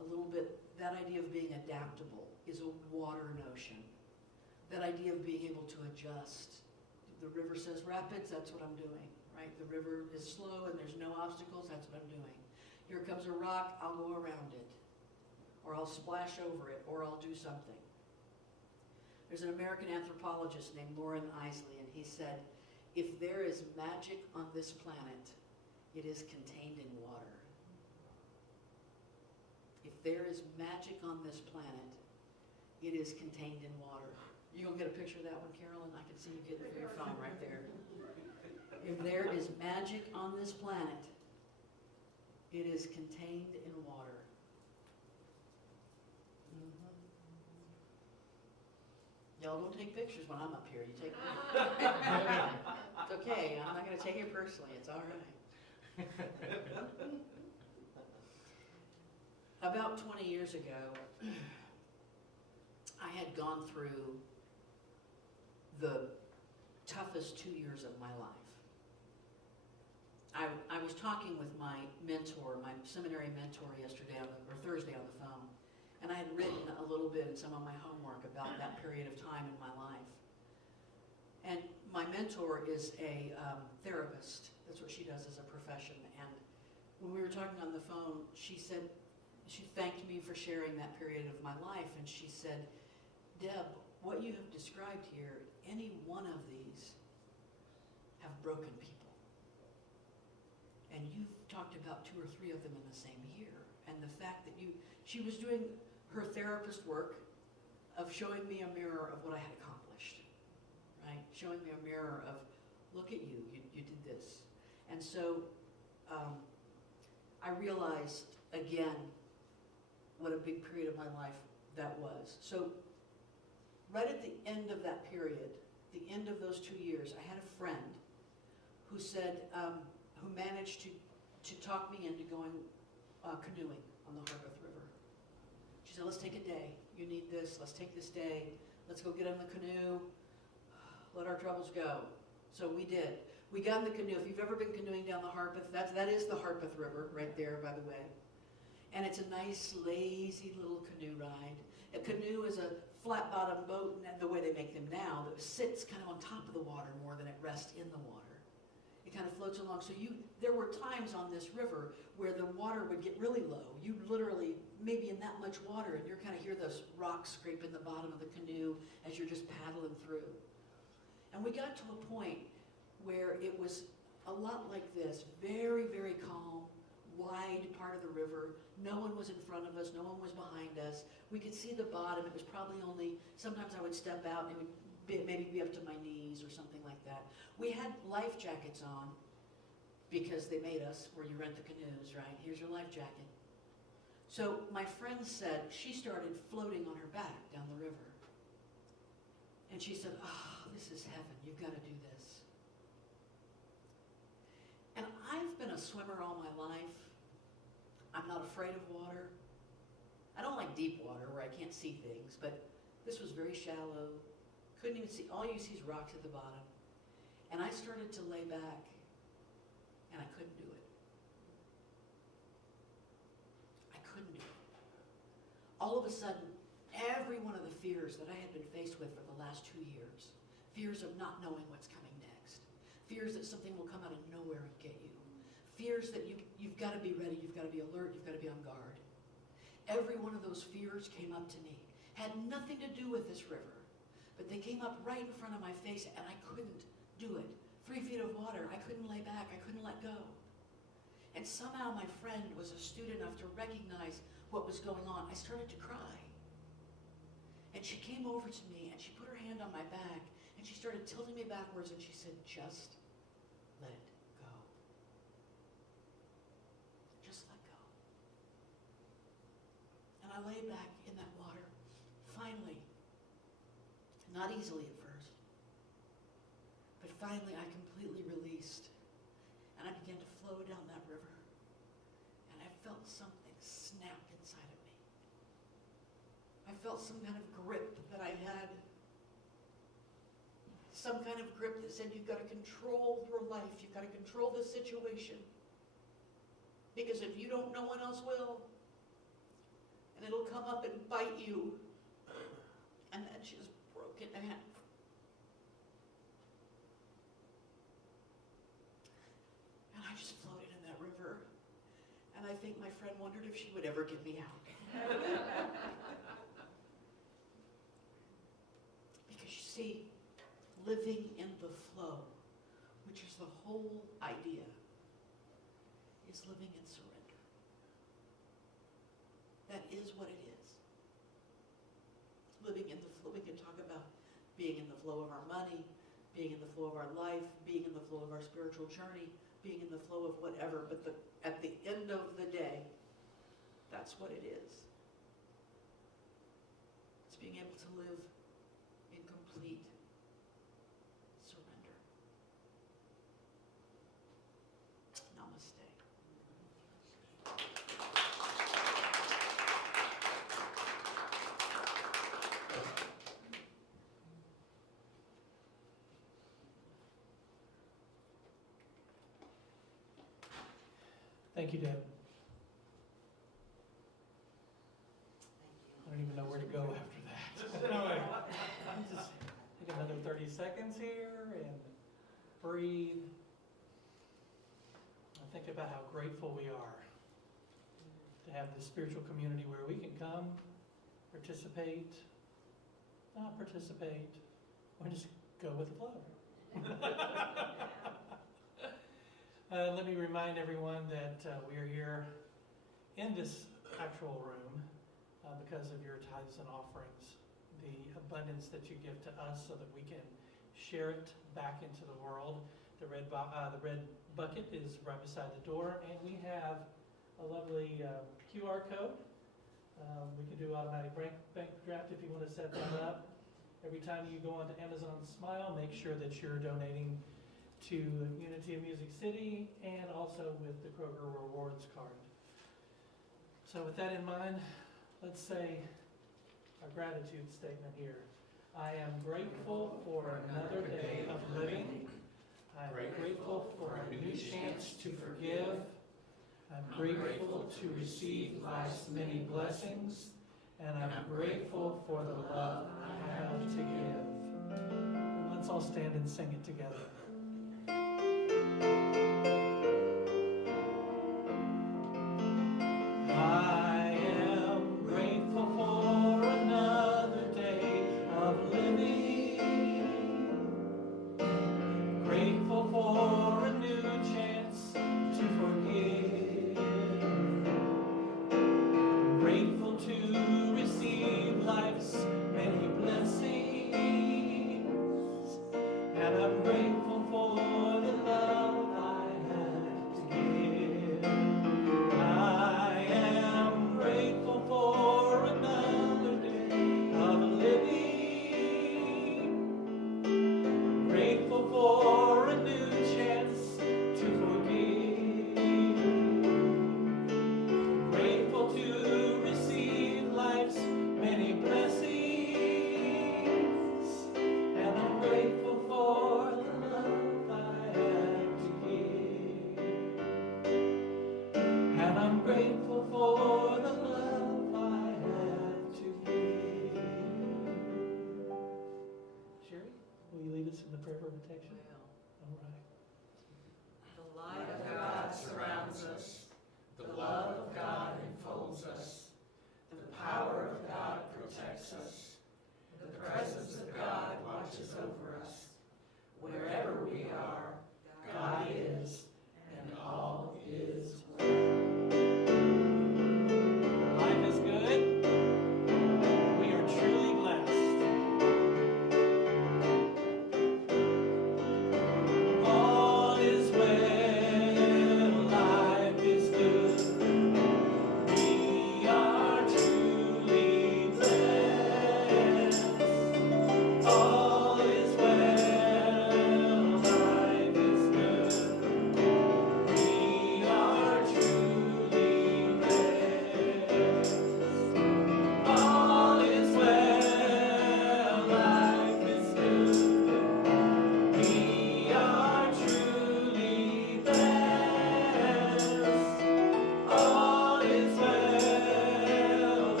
A little bit, that idea of being adaptable is a water notion. That idea of being able to adjust. The river says rapids, that's what I'm doing, right? The river is slow and there's no obstacles, that's what I'm doing. Here comes a rock, I'll go around it. Or I'll splash over it, or I'll do something. There's an American anthropologist named Loren Eiseley, and he said, if there is magic on this planet, it is contained in water. If there is magic on this planet, it is contained in water. You gonna get a picture of that one, Carolyn? I can see you getting it from your phone right there. If there is magic on this planet, it is contained in water. Y'all don't take pictures when I'm up here. You take pictures. It's okay. I'm not going to take it personally. It's all right. About 20 years ago, I had gone through the toughest 2 years of my life. I was talking with my mentor, my seminary mentor yesterday, or Thursday on the phone, and I had written a little bit in some of my homework about that period of time in my life. And my mentor is a therapist. That's what she does as a profession. And when we were talking on the phone, she said, she thanked me for sharing that period of my life. And she said, Deb, what you have described here, any one of these have broken people. And you've talked about 2 or 3 of them in the same year. And the fact that she was doing her therapist work of showing me a mirror of what I had accomplished, right? Showing me a mirror of, look at you did this. And so I realized again what a big period of my life that was. So right at the end of that period, the end of those 2 years, I had a friend who said, who managed to talk me into going canoeing on the Harpeth River. She said, let's take a day. You need this. Let's take this day. Let's go get in the canoe. Let our troubles go. So we did. We got in the canoe. If you've ever been canoeing down the Harpeth, that is the Harpeth River right there, by the way. And it's a nice, lazy little canoe ride. A canoe is a flat-bottom boat, and the way they make them now, that sits kind of on top of the water more than it rests in the water. It kind of floats along. So there were times on this river where the water would get really low. You literally, maybe in that much water, and you're kind of hear those rocks scraping the bottom of the canoe as you're just paddling through. And we got to a point where it was a lot like this, very, very calm, wide part of the river. No one was in front of us, no one was behind us. We could see the bottom. It was probably only, sometimes I would step out and it would maybe be up to my knees or something like that. We had life jackets on because they made us where you rent the canoes, right? Here's your life jacket. So my friend said she started floating on her back down the river. And she said, oh, this is heaven. You've got to do this. And I've been a swimmer all my life. I'm not afraid of water. I don't like deep water where I can't see things, but this was very shallow. Couldn't even see, all you see is rocks at the bottom. And I started to lay back, and I couldn't do it. I couldn't do it. All of a sudden, every one of the fears that I had been faced with for the last 2 years, fears of not knowing what's coming next, fears that something will come out of nowhere and get you, fears that you've got to be ready, you've got to be alert, you've got to be on guard. Every one of those fears came up to me. Had nothing to do with this river. But they came up right in front of my face, and I couldn't do it. 3 feet of water, I couldn't lay back, I couldn't let go. And somehow my friend was astute enough to recognize what was going on. I started to cry. And she came over to me and she put her hand on my back and she started tilting me backwards and she said, just let it go. Just let go. And I lay back in that water, finally, not easily at first, but finally I completely released. And I began to flow down that river. And I felt something snap inside of me. I felt some kind of grip that I had. Some kind of grip that said, you've got to control your life. You've got to control the situation. Because if you don't, no one else will. And it'll come up and bite you. And then she just broke it in half. And I just floated in that river. And I think my friend wondered if she would ever get me out. Because you see, living in the flow, which is the whole idea, is living in surrender. That is what it is. Living in the flow. We can talk about being in the flow of our money, being in the flow of our life, being in the flow of our spiritual journey, being in the flow of whatever, but at the end of the day, that's what it is. It's being able to live in complete surrender. Namaste. Thank you, Deb. I don't even know where to go after that. Anyway, just take another 30 seconds here and breathe. And think about how grateful we are to have this spiritual community where we can come, participate, not participate, or just go with the flow. Let me remind everyone that we are here in this actual room because of your tithes and offerings, the abundance that you give to us so that we can share it back into the world. The red bucket is right beside the door, and we have a lovely QR code. We can do automatic bank draft if you want to set that up. Every time you go onto Amazon Smile, make sure that you're donating to Unity of Music City and also with the Kroger Rewards card. So with that in mind, let's say our gratitude statement here. I am grateful for another day of living. I am grateful for a new chance to forgive. I'm grateful to receive life's many blessings. And I'm grateful for the love I have to give. And let's all stand and sing it together. I am grateful for another day of living. Grateful for a new chance to forgive. Grateful to receive life's many blessings. And I'm grateful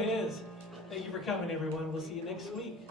it is. Thank you for coming, everyone. We'll see you next week.